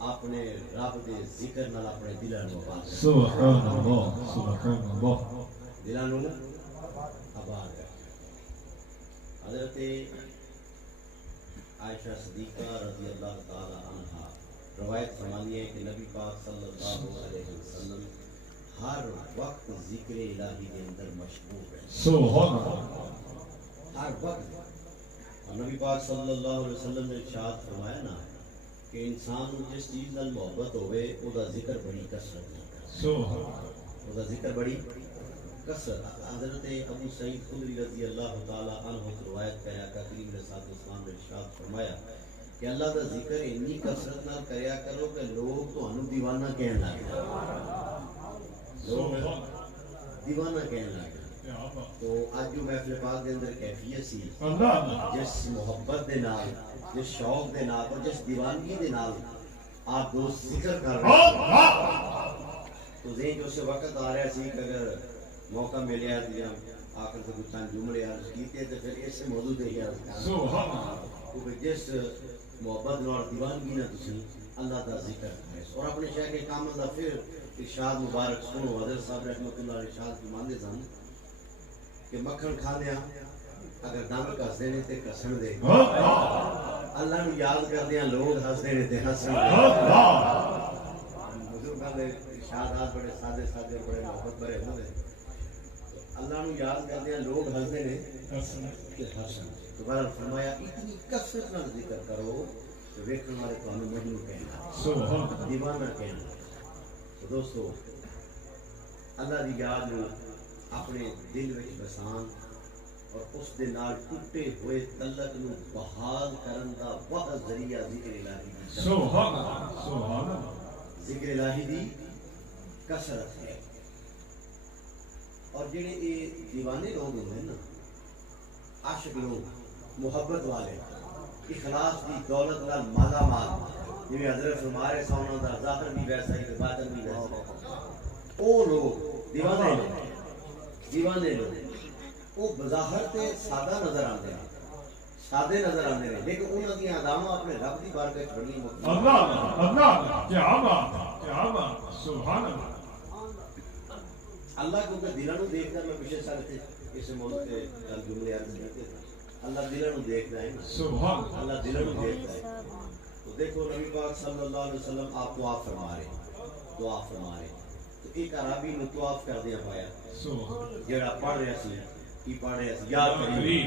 اپنے رب دے ذکر نال اپنے دلاں نو آباد سبحان اللہ سبحان اللہ دلاں نو آباد کر حضرت عائشہ صدیقہ رضی اللہ تعالی عنہا روایت فرمانی ہے کہ نبی پاک صلی اللہ علیہ وسلم ہر وقت ذکر الہی کے اندر مشغول ہے سبحان اللہ ہر وقت اور نبی پاک صلی اللہ علیہ وسلم نے ارشاد فرمایا نا کہ انسان جس چیز نال محبت ہوئے او دا ذکر بڑی کثرت نہیں کرتا سبحان اللہ او دا ذکر بڑی کثرت حضرت ابو سعید خدری رضی اللہ تعالی عنہ کی روایت کریا کہ کریم علیہ الصلوۃ والسلام نے ارشاد فرمایا کہ اللہ دا ذکر اتنی کثرت نال کریا کرو کہ لوگ تانوں دیوانہ کہن لگ لوگ دیوانہ کہن لگ تو آج جو محفل پاک دے اندر کیفیت سی جس محبت دے نال جس شوق دے نال اور جس دیوانگی دے نال آپ دوست ذکر کر رہے تو ذہن جو سے وقت آ رہا سی کہ اگر موقع ملیا دیا آخر سے کچھ چند جملے عرض کیتے تو پھر اس سے موضوع دے گیا کیونکہ جس محبت اور دیوانگی نہ تسی اللہ کا ذکر کرے اور اپنے شیخ کامل دا پھر ارشاد مبارک سنو حضرت صاحب رحمۃ اللہ ارشاد فرماندے سن کہ مکھن کھاندیاں اگر دم کس دینے تے کسن دے اللہ نو یاد کردیاں لوگ ہس دینے تے ہسن دے بزرگاں دے ارشادات بڑے سادے سادے بڑے محبت بھرے ہوندے اللہ نو یاد کردیاں لوگ ہس دینے تے ہسن دے دوبارہ فرمایا اتنی کثرت نال ذکر کرو کہ ویکھن والے تانوں مجنون کہنا دیوانہ کہنا تو دوستو اللہ دی یاد نو اپنے دل وچ بسان اور اس دے نال ٹوٹے ہوئے تعلق نو بحال کرن دا واحد ذریعہ ذکر الہی دی سبحان اللہ سبحان اللہ ذکر الہی دی کثرت ہے اور جڑے یہ دیوانے لوگ ہوندے ہیں نا عاشق لوگ محبت والے اخلاص دی دولت نال مالا مال جویں حضرت ہمارے سامنے دا ظاہر بھی ویسا ہی تے باطن بھی ویسا او لوگ دیوانے لوگ وہ بظاہر تے سادہ نظر آتے ہیں سادے نظر آتے ہیں لیکن انہوں کی ادامہ اپنے رب کی بارگاہ وچ بڑی مقبول اللہ اللہ کیا بات کیا بات سبحان اللہ اللہ کو دلوں نو دیکھدا میں پچھلے سال تے اس موضوع تے چند جملے عرض کیتے اللہ دلوں نو دیکھدا ہے سبحان اللہ دلوں نو دیکھدا ہے تو دیکھو نبی پاک صلی اللہ علیہ وسلم آپ دعا فرما رہے تو ایک عربی نو طواف کردیا پایا جڑا پڑھ رہا سی کی پڑھ رہے تھے یا کریم،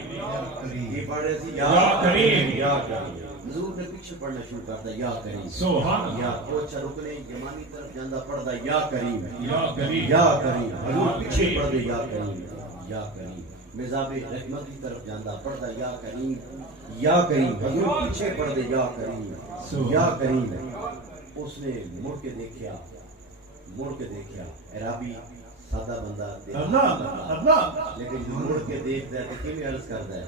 کی پڑھ رہے تھے یا کریم، یا کریم۔ حضور نے پیچھے پڑھنا شروع کرتا یا کریم، سبحان یا کوچا رکنے جمانی طرف جاندہ پڑھتا یا کریم، یا کریم، یا کریم۔ حضور پیچھے پڑھ دے یا کریم، یا کریم۔ مزاب رحمت کی طرف جاندہ پڑھتا یا کریم، یا کریم۔ حضور پیچھے پڑھ دے یا کریم، یا کریم۔ اس نے مڑ کے دیکھیا، مڑ کے دیکھیا، عربی سادہ بندہ دیکھا، لیکن مڑ کے دیکھتا ہے تو کیوں عرض کرتا ہے؟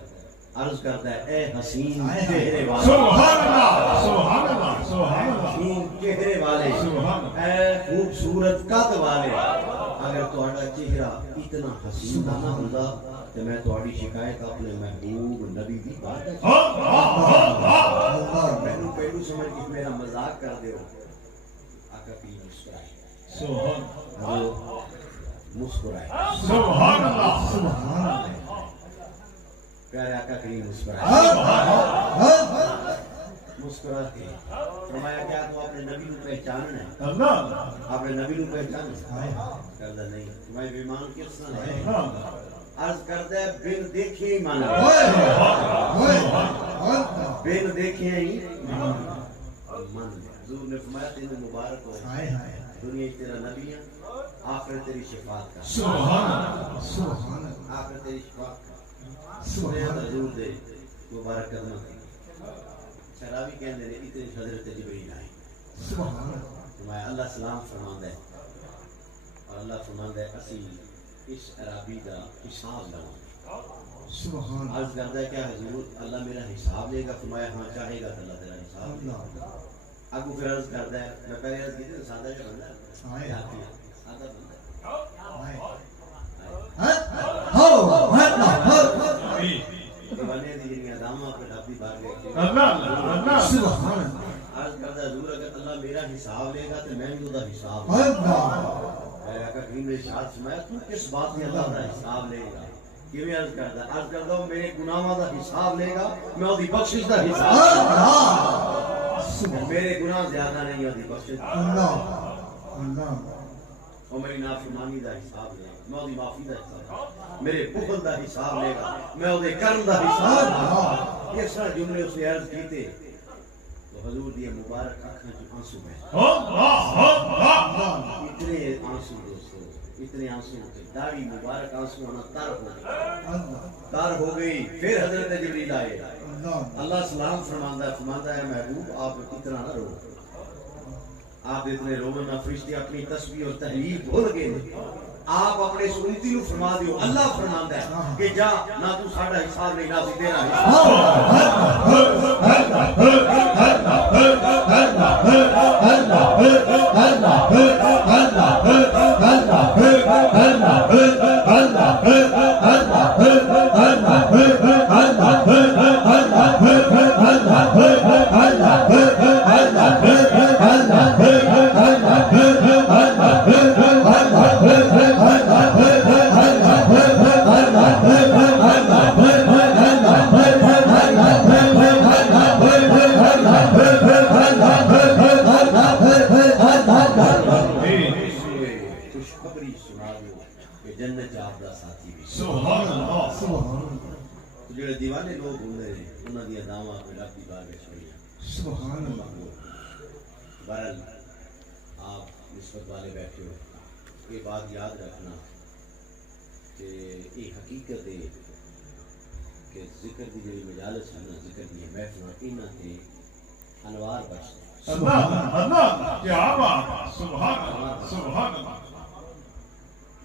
عرض کرتا ہے اے حسین چہرے والے، سبحان اللہ، سبحان اللہ، سبحان اللہ، حسین چہرے والے، سبحان اللہ، اے خوبصورت قد والے، اگر تہاڈا چہرہ اتنا حسین نہ ہوندا تے میں تہاڈی شکایت اپنے محبوب نبی دی بات مینوں پہلو سمجھ کے میرا مذاق کر دیو۔ آقا کی مسکرائے، سبحان وہ مسکرائے، سبحان اللہ، سبحان اللہ، پیارے آقا کی مسکرائے، مسکرا کے فرمایا کیا تو اپنے نبی کو پہچاننا ہے؟ اللہ، اپنے نبی کو پہچاننا ہے؟ کہتا نہیں، تمہیں بیمان کس طرح ہے؟ عرض کرتا ہے بن دیکھے ہی مانا، بن دیکھے ہی مان لے۔ حضور نے فرمایا تین مبارک ہو، دنیا تیرا نبی ہے، آخرت تیری شفاعت کا، سبحان اللہ، سبحان اللہ، آخرت تیری شفاعت کا۔ سبحان حضور دے مبارک قدمہ کی شرابی کہنے نے اتنے حضرت جبریل آئے، سبحان اللہ، فرمایا اللہ سلام فرماندا ہے، اور اللہ فرماندا ہے اسی اس عربی دا حساب لواں۔ سبحان عرض کرتا ہے کیا حضور اللہ میرا حساب لے گا؟ فرمایا ہاں چاہے گا تو اللہ تیرا حساب لے گا۔ اللہ، اگو پھر عرض کرتا ہے میں پہلے عرض کی تھی سادہ جو بندہ ہے، سادہ بندہ دیوانے دی جنیاں دامہ پہ ڈھاپی بار گئے، اللہ، سبحان اللہ، عرض کرتا ہے حضور اگر اللہ میرا حساب لے گا تو میں بھی دا حساب اللہ، لے گا۔ میں آقا کریم نے ارشاد فرمایا تو کس بات میں اللہ دا حساب لے گا؟ کیوں عرض کرتا ہے؟ عرض کرتا ہوں میرے گناہاں دا حساب لے گا، میں اودی بخشش دا حساب میرے گناہ زیادہ نہیں اودی بخشش، اللہ، اللہ، اور میری نافرمانی دا حساب لے گا، میں اودی معافی دا حساب، میرے بخل دا حساب لے گا، میں اودے کرم دا حساب لے گا۔ یہ سارے جملے اس نے عرض کیتے تو حضور دی مبارک آنکھوں چ آنسو بہے، اتنے آنسو دوستو، اتنے آنسو کہ داڑھی مبارک آنسو آنا تر ہو گئی، تر ہو گئی۔ پھر حضرت جبریل آئے، اللہ سلام فرماندا ہے محبوب آپ اتنا نہ رو، آپ اتنے رونا نہ، فرشتے اپنی تسبیح اور تحلیل بھول گئے، آپ اپنے سنتی نو فرما دیو۔ اللہ فرماندا ہے کہ جا نہ تو ساڈا حساب نہیں نہ سی تیرا خوشخبری سنا دو کہ جنت آپ دا ساتھی بھی۔ سبحان اللہ، سبحان اللہ، تو جڑے دیوانے لوگ ہوندے نے انہاں دی دعواں پہ رب دی بارگاہ چھڑیاں۔ سبحان اللہ، بہرحال آپ نسبت والے بیٹھے ہو، یہ بات یاد رکھنا کہ یہ حقیقت ہے کہ ذکر دی جڑی مجالس ہے نا، ذکر دی محفل انہاں تے انوار بخشتے ہیں۔ اللہ، اللہ، کیا بات، سبحان اللہ، سبحان اللہ،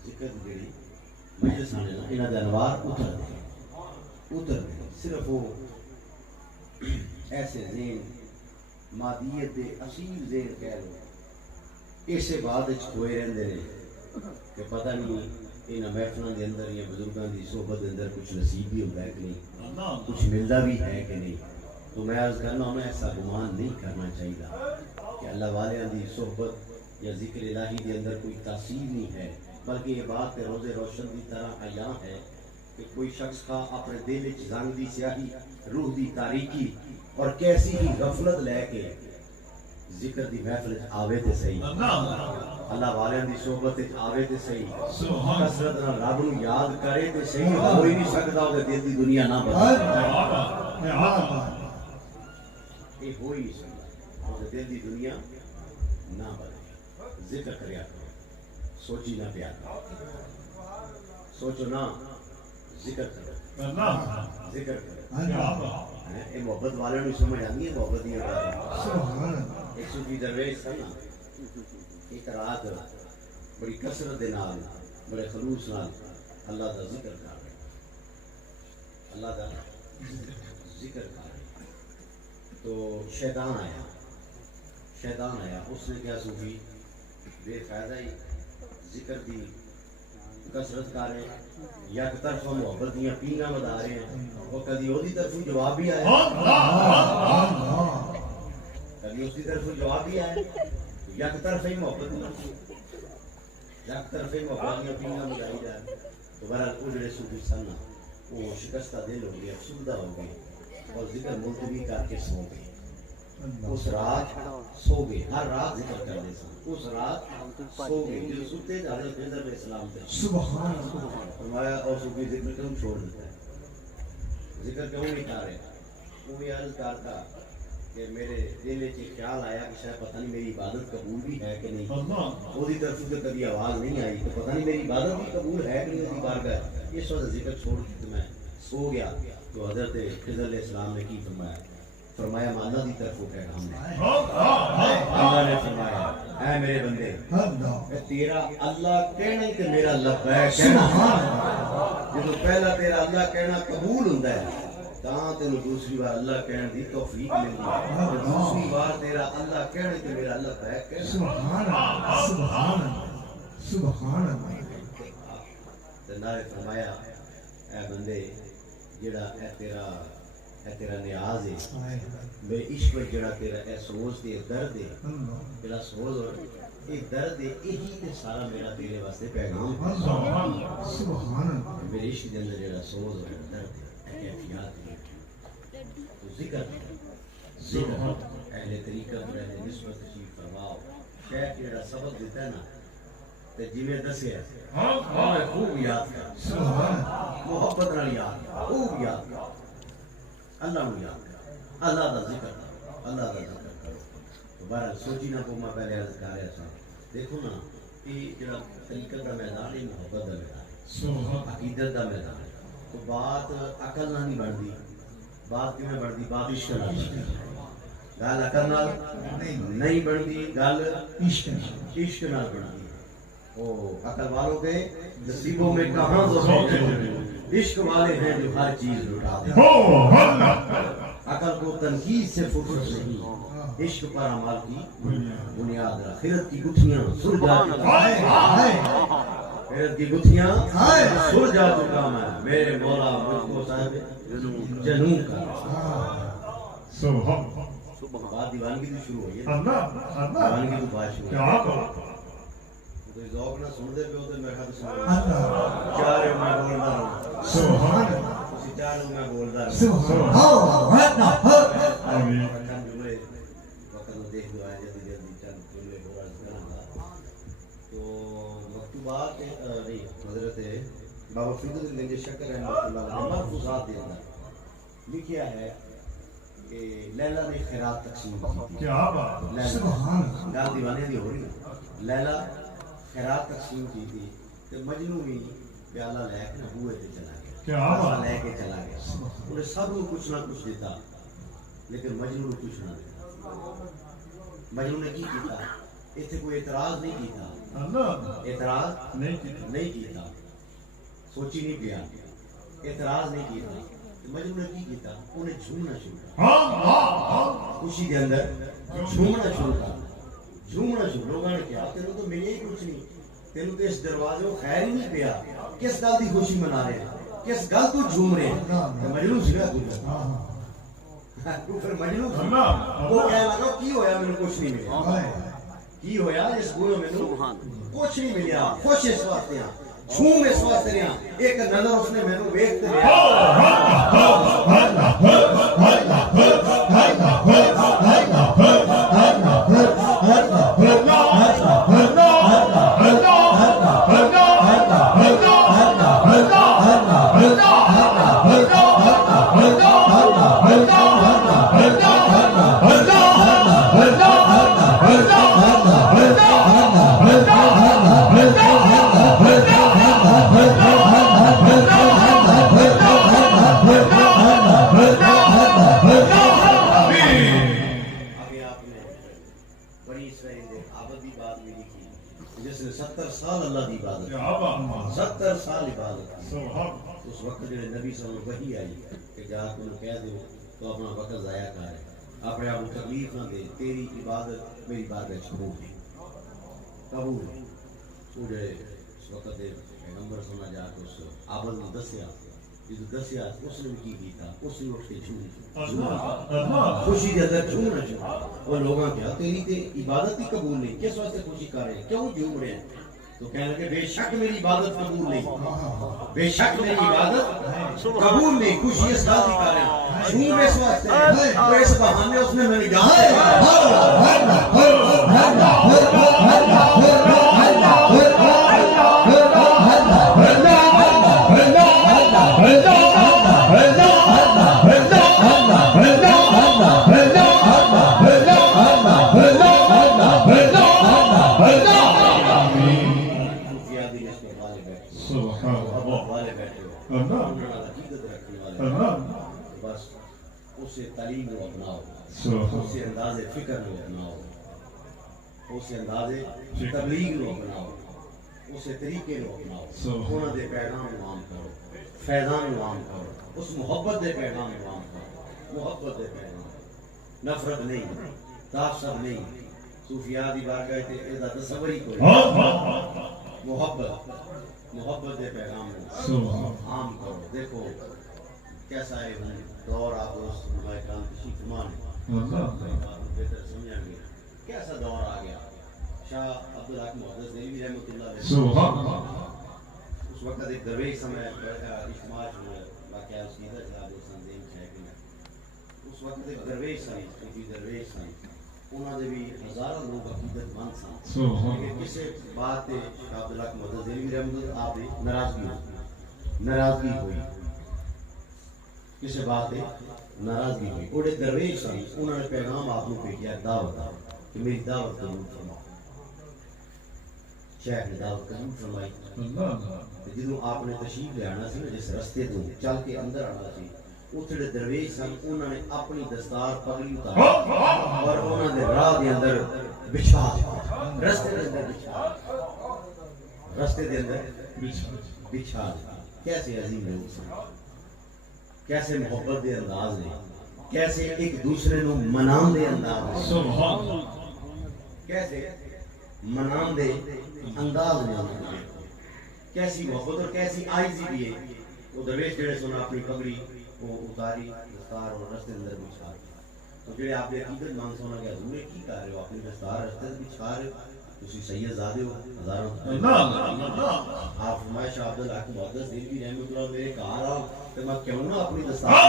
ذکر دی جڑی مجلس آنے نا انہاں دے انوار اتر دے، صرف وہ ایسے ذہن مادیت دے اصیل ذہن کہہ لو اسے بعد وچ کھوئے رہندے نے کہ پتہ نہیں انہاں محفلاں دے اندر یا بزرگاں دی صحبت دے اندر کچھ نصیب بھی ہوندا ہے کہ نہیں، کچھ ملدا بھی ہے کہ نہیں۔ تو میں عرض کرنا ہوں ایسا گمان نہیں کرنا چاہیے کہ اللہ والیاں دی صحبت یا ذکر الہی دے اندر کوئی تاثیر نہیں ہے، بلکہ یہ بات روز روشن دی طرح عیاں ہے کہ کوئی شخص کا اپنے دل وچ زنگ دی سیاہی، روح دی تاریکی اور کیسی ہی غفلت لے کے ذکر دی محفل وچ آوے تے صحیح، اللہ والوں کی صحبت آوے تے صحیح کثرت نال رب نو یاد کرے تے صحیح ہو ہی نہیں سکدا او دل دی دنیا نہ بدلے یہ ہو ہی نہیں سکدا او دل دی دنیا نہ بدلے ذکر کریا کرو سوچی نہ پیا کرو سوچو نہ ذکر کرو ذکر کرو یہ محبت والوں نے سمجھ آتی ہے محبت دی ایک صوفی درویش تھا نا ایک رات بڑی کثرت دے نال بڑے خلوص نال اللہ دا ذکر کر رہے اللہ دا ذکر کر رہے تو شیطان آیا اس نے کیا صوفی بے فائدہ ہی ذکر دی کثرت کر رہے یک طرف محبت دیاں پینگاں بدا رہے ہیں وہ کدی وہ دی طرف جواب بھی آیا کبھی اس کی طرف جواب بھی آیا یک طرف ہی محبت پینگاں بجائی جائے تو بہرحال وہ جڑے صوفی سن وہ شکستہ دل ہو گئے افسردہ ہو گئے اور ذکر ملتوی کر کے سو گئے اس رات سو گئے ہر رات ذکر کرتے سن اس رات سو گئے جو سوتے حضرت خضر علیہ السلام تھے سبحان اللہ فرمایا اور صوفی ذکر کیوں چھوڑ دیتا ہے ذکر کیوں نہیں کر رہے وہ یہ عرض کرتا کہ میرے دل میں خیال آیا کہ شاید پتہ نہیں میری عبادت قبول بھی ہے کہ نہیں وہ دی طرف سے کبھی آواز نہیں آئی تو پتہ نہیں میری عبادت بھی قبول ہے کہ نہیں اس بارگاہ اس وقت ذکر چھوڑ کے میں سو گیا تو حضرت خضر علیہ السلام نے کی فرمایا اللہ دی طرف اٹھے ہم نے اللہ نے فرمایا اے میرے بندے تیرا اللہ کہنا ہی تے میرا لبیک کہنا جدو پہلا تیرا اللہ کہنا قبول ہوندا ہے تاں تینوں دوسری بار اللہ کہنے دی توفیق ملدی ہے دوسری بار تیرا اللہ کہنا تے میرا لبیک کہنا سبحان اللہ سبحان اللہ تے نارے فرمایا اے بندے جڑا اے تیرا نیاز ہے بے عشق جڑا تیرا اے سوز تے درد ہے جڑا سوز اور اے درد ہے یہی تے سارا میرا تیرے واسطے پیغام ہے سبحان اللہ میرے عشق دے اندر جڑا سوز اور درد ہے کیفیات ہے تو ذکر اہل طریقت اور اہل نسبت تشریف فرماؤ شیخ جڑا سبق دیتا ہے نا تے جویں دسیا خوب یاد کر محبت نال یاد خوب یاد کر اللہ نو یاد کرو اللہ دا ذکر کرو بہرحال سوچی نہ کو میں پہلے عرض کر رہا تھا دیکھو نا یہ جڑا طریقت دا میدان ہے محبت دا میدان ہے عقیدت دا میدان ہے تو بات عقل نہ نہیں بڑھتی بات کیوں بڑھتی بات عشق نال گل عقل نال نہیں بڑھتی گل عشق نال بڑھتی او عقل والوں کے نصیبوں میں کہاں ضرورت ہے عشق والے ہیں جو ہر چیز لٹا دیں عقل کو تنقید سے فرصت نہیں عشق پر عمل کی بنیاد آخرت کی گٹھیاں سر جا چکا آخرت کی گٹھیاں سر جا چکا میں میرے مولا مجھ کو صاحب جنون کا بات دیوانگی تو شروع ہوئی ہے دیوانگی تو بات شروع ہوئی کوئی ذوق نہ سن دے پہ ہوتے میں کھا تو سن چارے میں بولتا رہا سبحان اسی چارے میں بولتا رہا سبحان چند جملے وقت میں دیکھ دو آئے جلدی جلدی چند جملے بولا کرنا تو مکتوبات نہیں حضرت بابا فرید الگنج شکر رحمۃ اللہ علیہ محفوظات دے اندر لکھیا ہے کہ لیلا نے خیرات تقسیم کی کیا بات سبحان گل دیوانے دی ہو رہی لیلا خیرات تقسیم کی تھی تو مجنو بھی پیالہ لے کے بوئے تے چلا گیا پیالہ لے کے چلا گیا انہیں سب کو کچھ نہ کچھ دیتا لیکن مجنو نے کچھ نہ دیتا مجنو نے کی کیتا ایتھے کوئی اعتراض نہیں کیتا اعتراض نہیں کیتا سوچی نہیں پیا اعتراض نہیں کیتا مجنو نے کی کیتا انہیں جھومنا شروع کیا خوشی کے اندر جھومنا شروع کیا لوگوں نے کیا تینوں تو ملے ہی کچھ نہیں تینوں تو اس دروازے کو خیر ہی نہیں پیا کس گل کی خوشی منا رہے ہیں کس گل تو جھوم رہے ہیں مجنون سکھا تو پھر مجنون وہ کہہ لگا کی ہویا میں کچھ نہیں ملیا کی ہویا اس گوئے میں کچھ نہیں ملیا خوش اس واسطے ہیں جھوم اس واسطے ہیں ایک نظر اس نے میں نے ویکھتے رہا جس نے 70 سال اللہ کی عبادت کی، 70 سال عبادت کی، اس وقت جڑے نبی صلی اللہ علیہ وسلم وحی آئی کہ جا کے انہوں کہہ دو تو اپنا وقت ضائع کر اپنے آپ کو تکلیف نہ دے، تیری عبادت میری بارگاہ قبول ہے، قبول ہے۔ وہ جڑے اس وقت دے پیغمبر سنا جا کے اس عابد نے دسیا، جدو دسیا اس نے بھی کی تھا، اس نے اٹھ کے چھوڑی خوشی کے اندر چھوڑنا چھوڑا، اور لوگاں کیا تیری تے عبادت ہی قبول نہیں، کس واسطے خوشی کر رہے ہیں، کیوں جھوم رہے ہیں؟ تو کہنے لگے بے شک میری عبادت قبول نہیں، بے شک میری عبادت قبول نہیں، خوشی اس بات کی کر رہے ہیں، جھوم اس واسطے تو اس بہانے اس نے میری جان بس اسے تعلیم کو اپناؤ، اسے انداز فکر کو اپناؤ، اسے انداز تبلیغ کو اپناؤ، اسے طریقے کو اپناؤ، انہوں دے پیغام کو عام کرو، فیضان کو عام کرو، اس محبت دے پیغام کو عام کرو، محبت دے پیغام، نفرت نہیں، تعصب نہیں، صوفیاء دی بارگاہ تے اے دا تصور ہی کوئی محبت دے پیغام کو عام کرو۔ دیکھو کیسا ہے دور آپ دوست ہمارے کام کشی فرمان بہتر سمجھا گے کیسا دور آ گیا۔ شاہ عبدالحق محدث دہلوی رحمۃ اللہ علیہ اس وقت ایک درویش سمے اجتماع واقعہ سیدھا چلا دو سنزین ہے کہ اس وقت ایک درویش سن، کسی درویش سن، انہوں نے بھی ہزاروں لوگ عقیدت مند سن، لیکن کسی بات تے شاہ عبدالحق محدث دہلوی رحمۃ اللہ آپ ناراضگی ہوئی، کسی بات تے ناراضگی ہوئی، وہ درویش سن، انہوں نے پیغام آپ کو بھیجا دعوت کہ میری دعوت قبول فرماؤ۔ شیخ نے دعوت قبول فرمائی، جدوں آپ نے تشریف لے آنا سی نا، جس رستے تو چل کے اندر آنا سی، اتنے درویش سن، انہوں نے اپنی دستار پگڑی اتاری اور انہوں نے راہ دے اندر بچھا دیا، رستے دے اندر بچھا دیا، رستے دے اندر بچھا دیا۔ کیسے عظیم لوگ سن، کیسے محبت دے انداز نے، کیسے ایک دوسرے نو منان دے انداز نے، کیسے منان دے انداز نے، کیسی محبت اور کیسی عاجزی بھی ہے۔ وہ درویش جڑے سن اپنی پگڑی وہ اتاری دستار اور رستے اندر بچھا دیا، تو جڑے آپ نے عقیدت مان سونا کہ حضور کی کر رہے ہو، اپنی دستار رستے بچھا رہے ہو، تسی سید زادے ہو، ہزاروں آپ فرمائے شاہ عبدالحق محدث دہلوی رحمۃ اللہ میرے گھر آؤ تو میں کیوں نہ اپنی دستار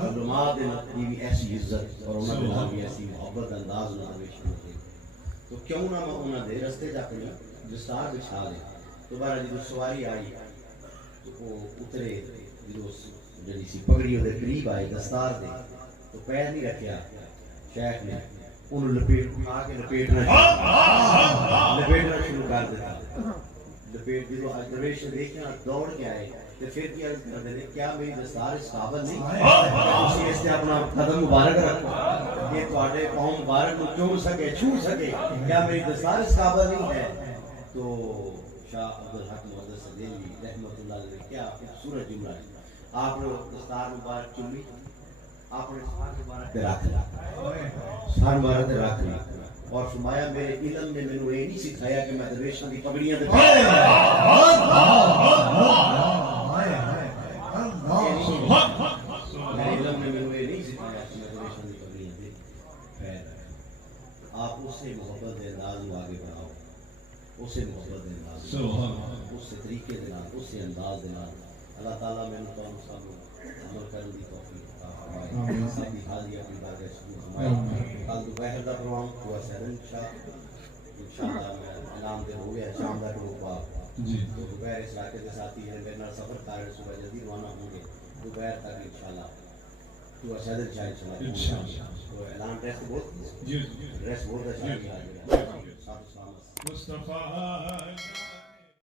علماء دے نبی بھی ایسی عزت اور انہوں نے بھی ایسی محبت انداز نہ ہوئے، تو کیوں نہ میں انہوں نے رستے جا کے دستار بچھا لے۔ دوبارہ جدو سواری آئی تو وہ اترے، جدو جڑی سی پگڑی دے قریب آئے دستار دے تو پیر نہیں رکھیا، شیخ نے انہوں لپیٹ آ کے لپیٹنا شروع کر دیتا، لپیٹ جدو درویش نے دیکھنا دوڑ کے آئے تو پھر کیا کر دے کیا میری دستار اس قابل نہیں، اسی اس نے اپنا قدم مبارک رکھا کہ تواڈے پاؤں مبارک کو چوم سکے چھو سکے، کیا میری دستار اس قابل نہیں ہے؟ تو شاہ عبدالحق محدث دہلوی رحمۃ اللہ علیہ کیا خوبصورت جملہ ہے، آپ نے دستار مبارک چومی، آپ نے سر مبارک پہ رکھ لیا، سر مبارک پہ رکھ لیا اور فرمایا میرے علم نے مینوں یہ نہیں سکھایا کہ میں درویشاں دی پگڑیاں تے میرے علم نے مینوں یہ نہیں سکھایا کہ میں درویشاں دی پگڑیاں تے پیر رکھاں۔ آپ اسے محبت دے انداز نوں آگے بڑھاؤ، اسے محبت دے انداز، اسے طریقے دے نال، اسے انداز دے نال۔ اللہ تعالیٰ میں نے تمام سب عمل کرنے کی توفیق عطا فرمائے، سب کی حاضری اپنی بارگاہ قبول فرمائے۔ کل دوپہر کا پروگرام ہوا سیون انشاءاللہ میں اعلان دے ہو گیا شام کا ٹوک باپ، تو دوپہر اس علاقے کے ساتھی ہیں میرے نال سفر کر رہے، صبح جلدی روانہ ہوں گے دوپہر تک انشاءاللہ تو سیدل شاہد انشاءاللہ۔ تو اعلان ڈریس بہت اچھا کیا گیا، مصطفیٰ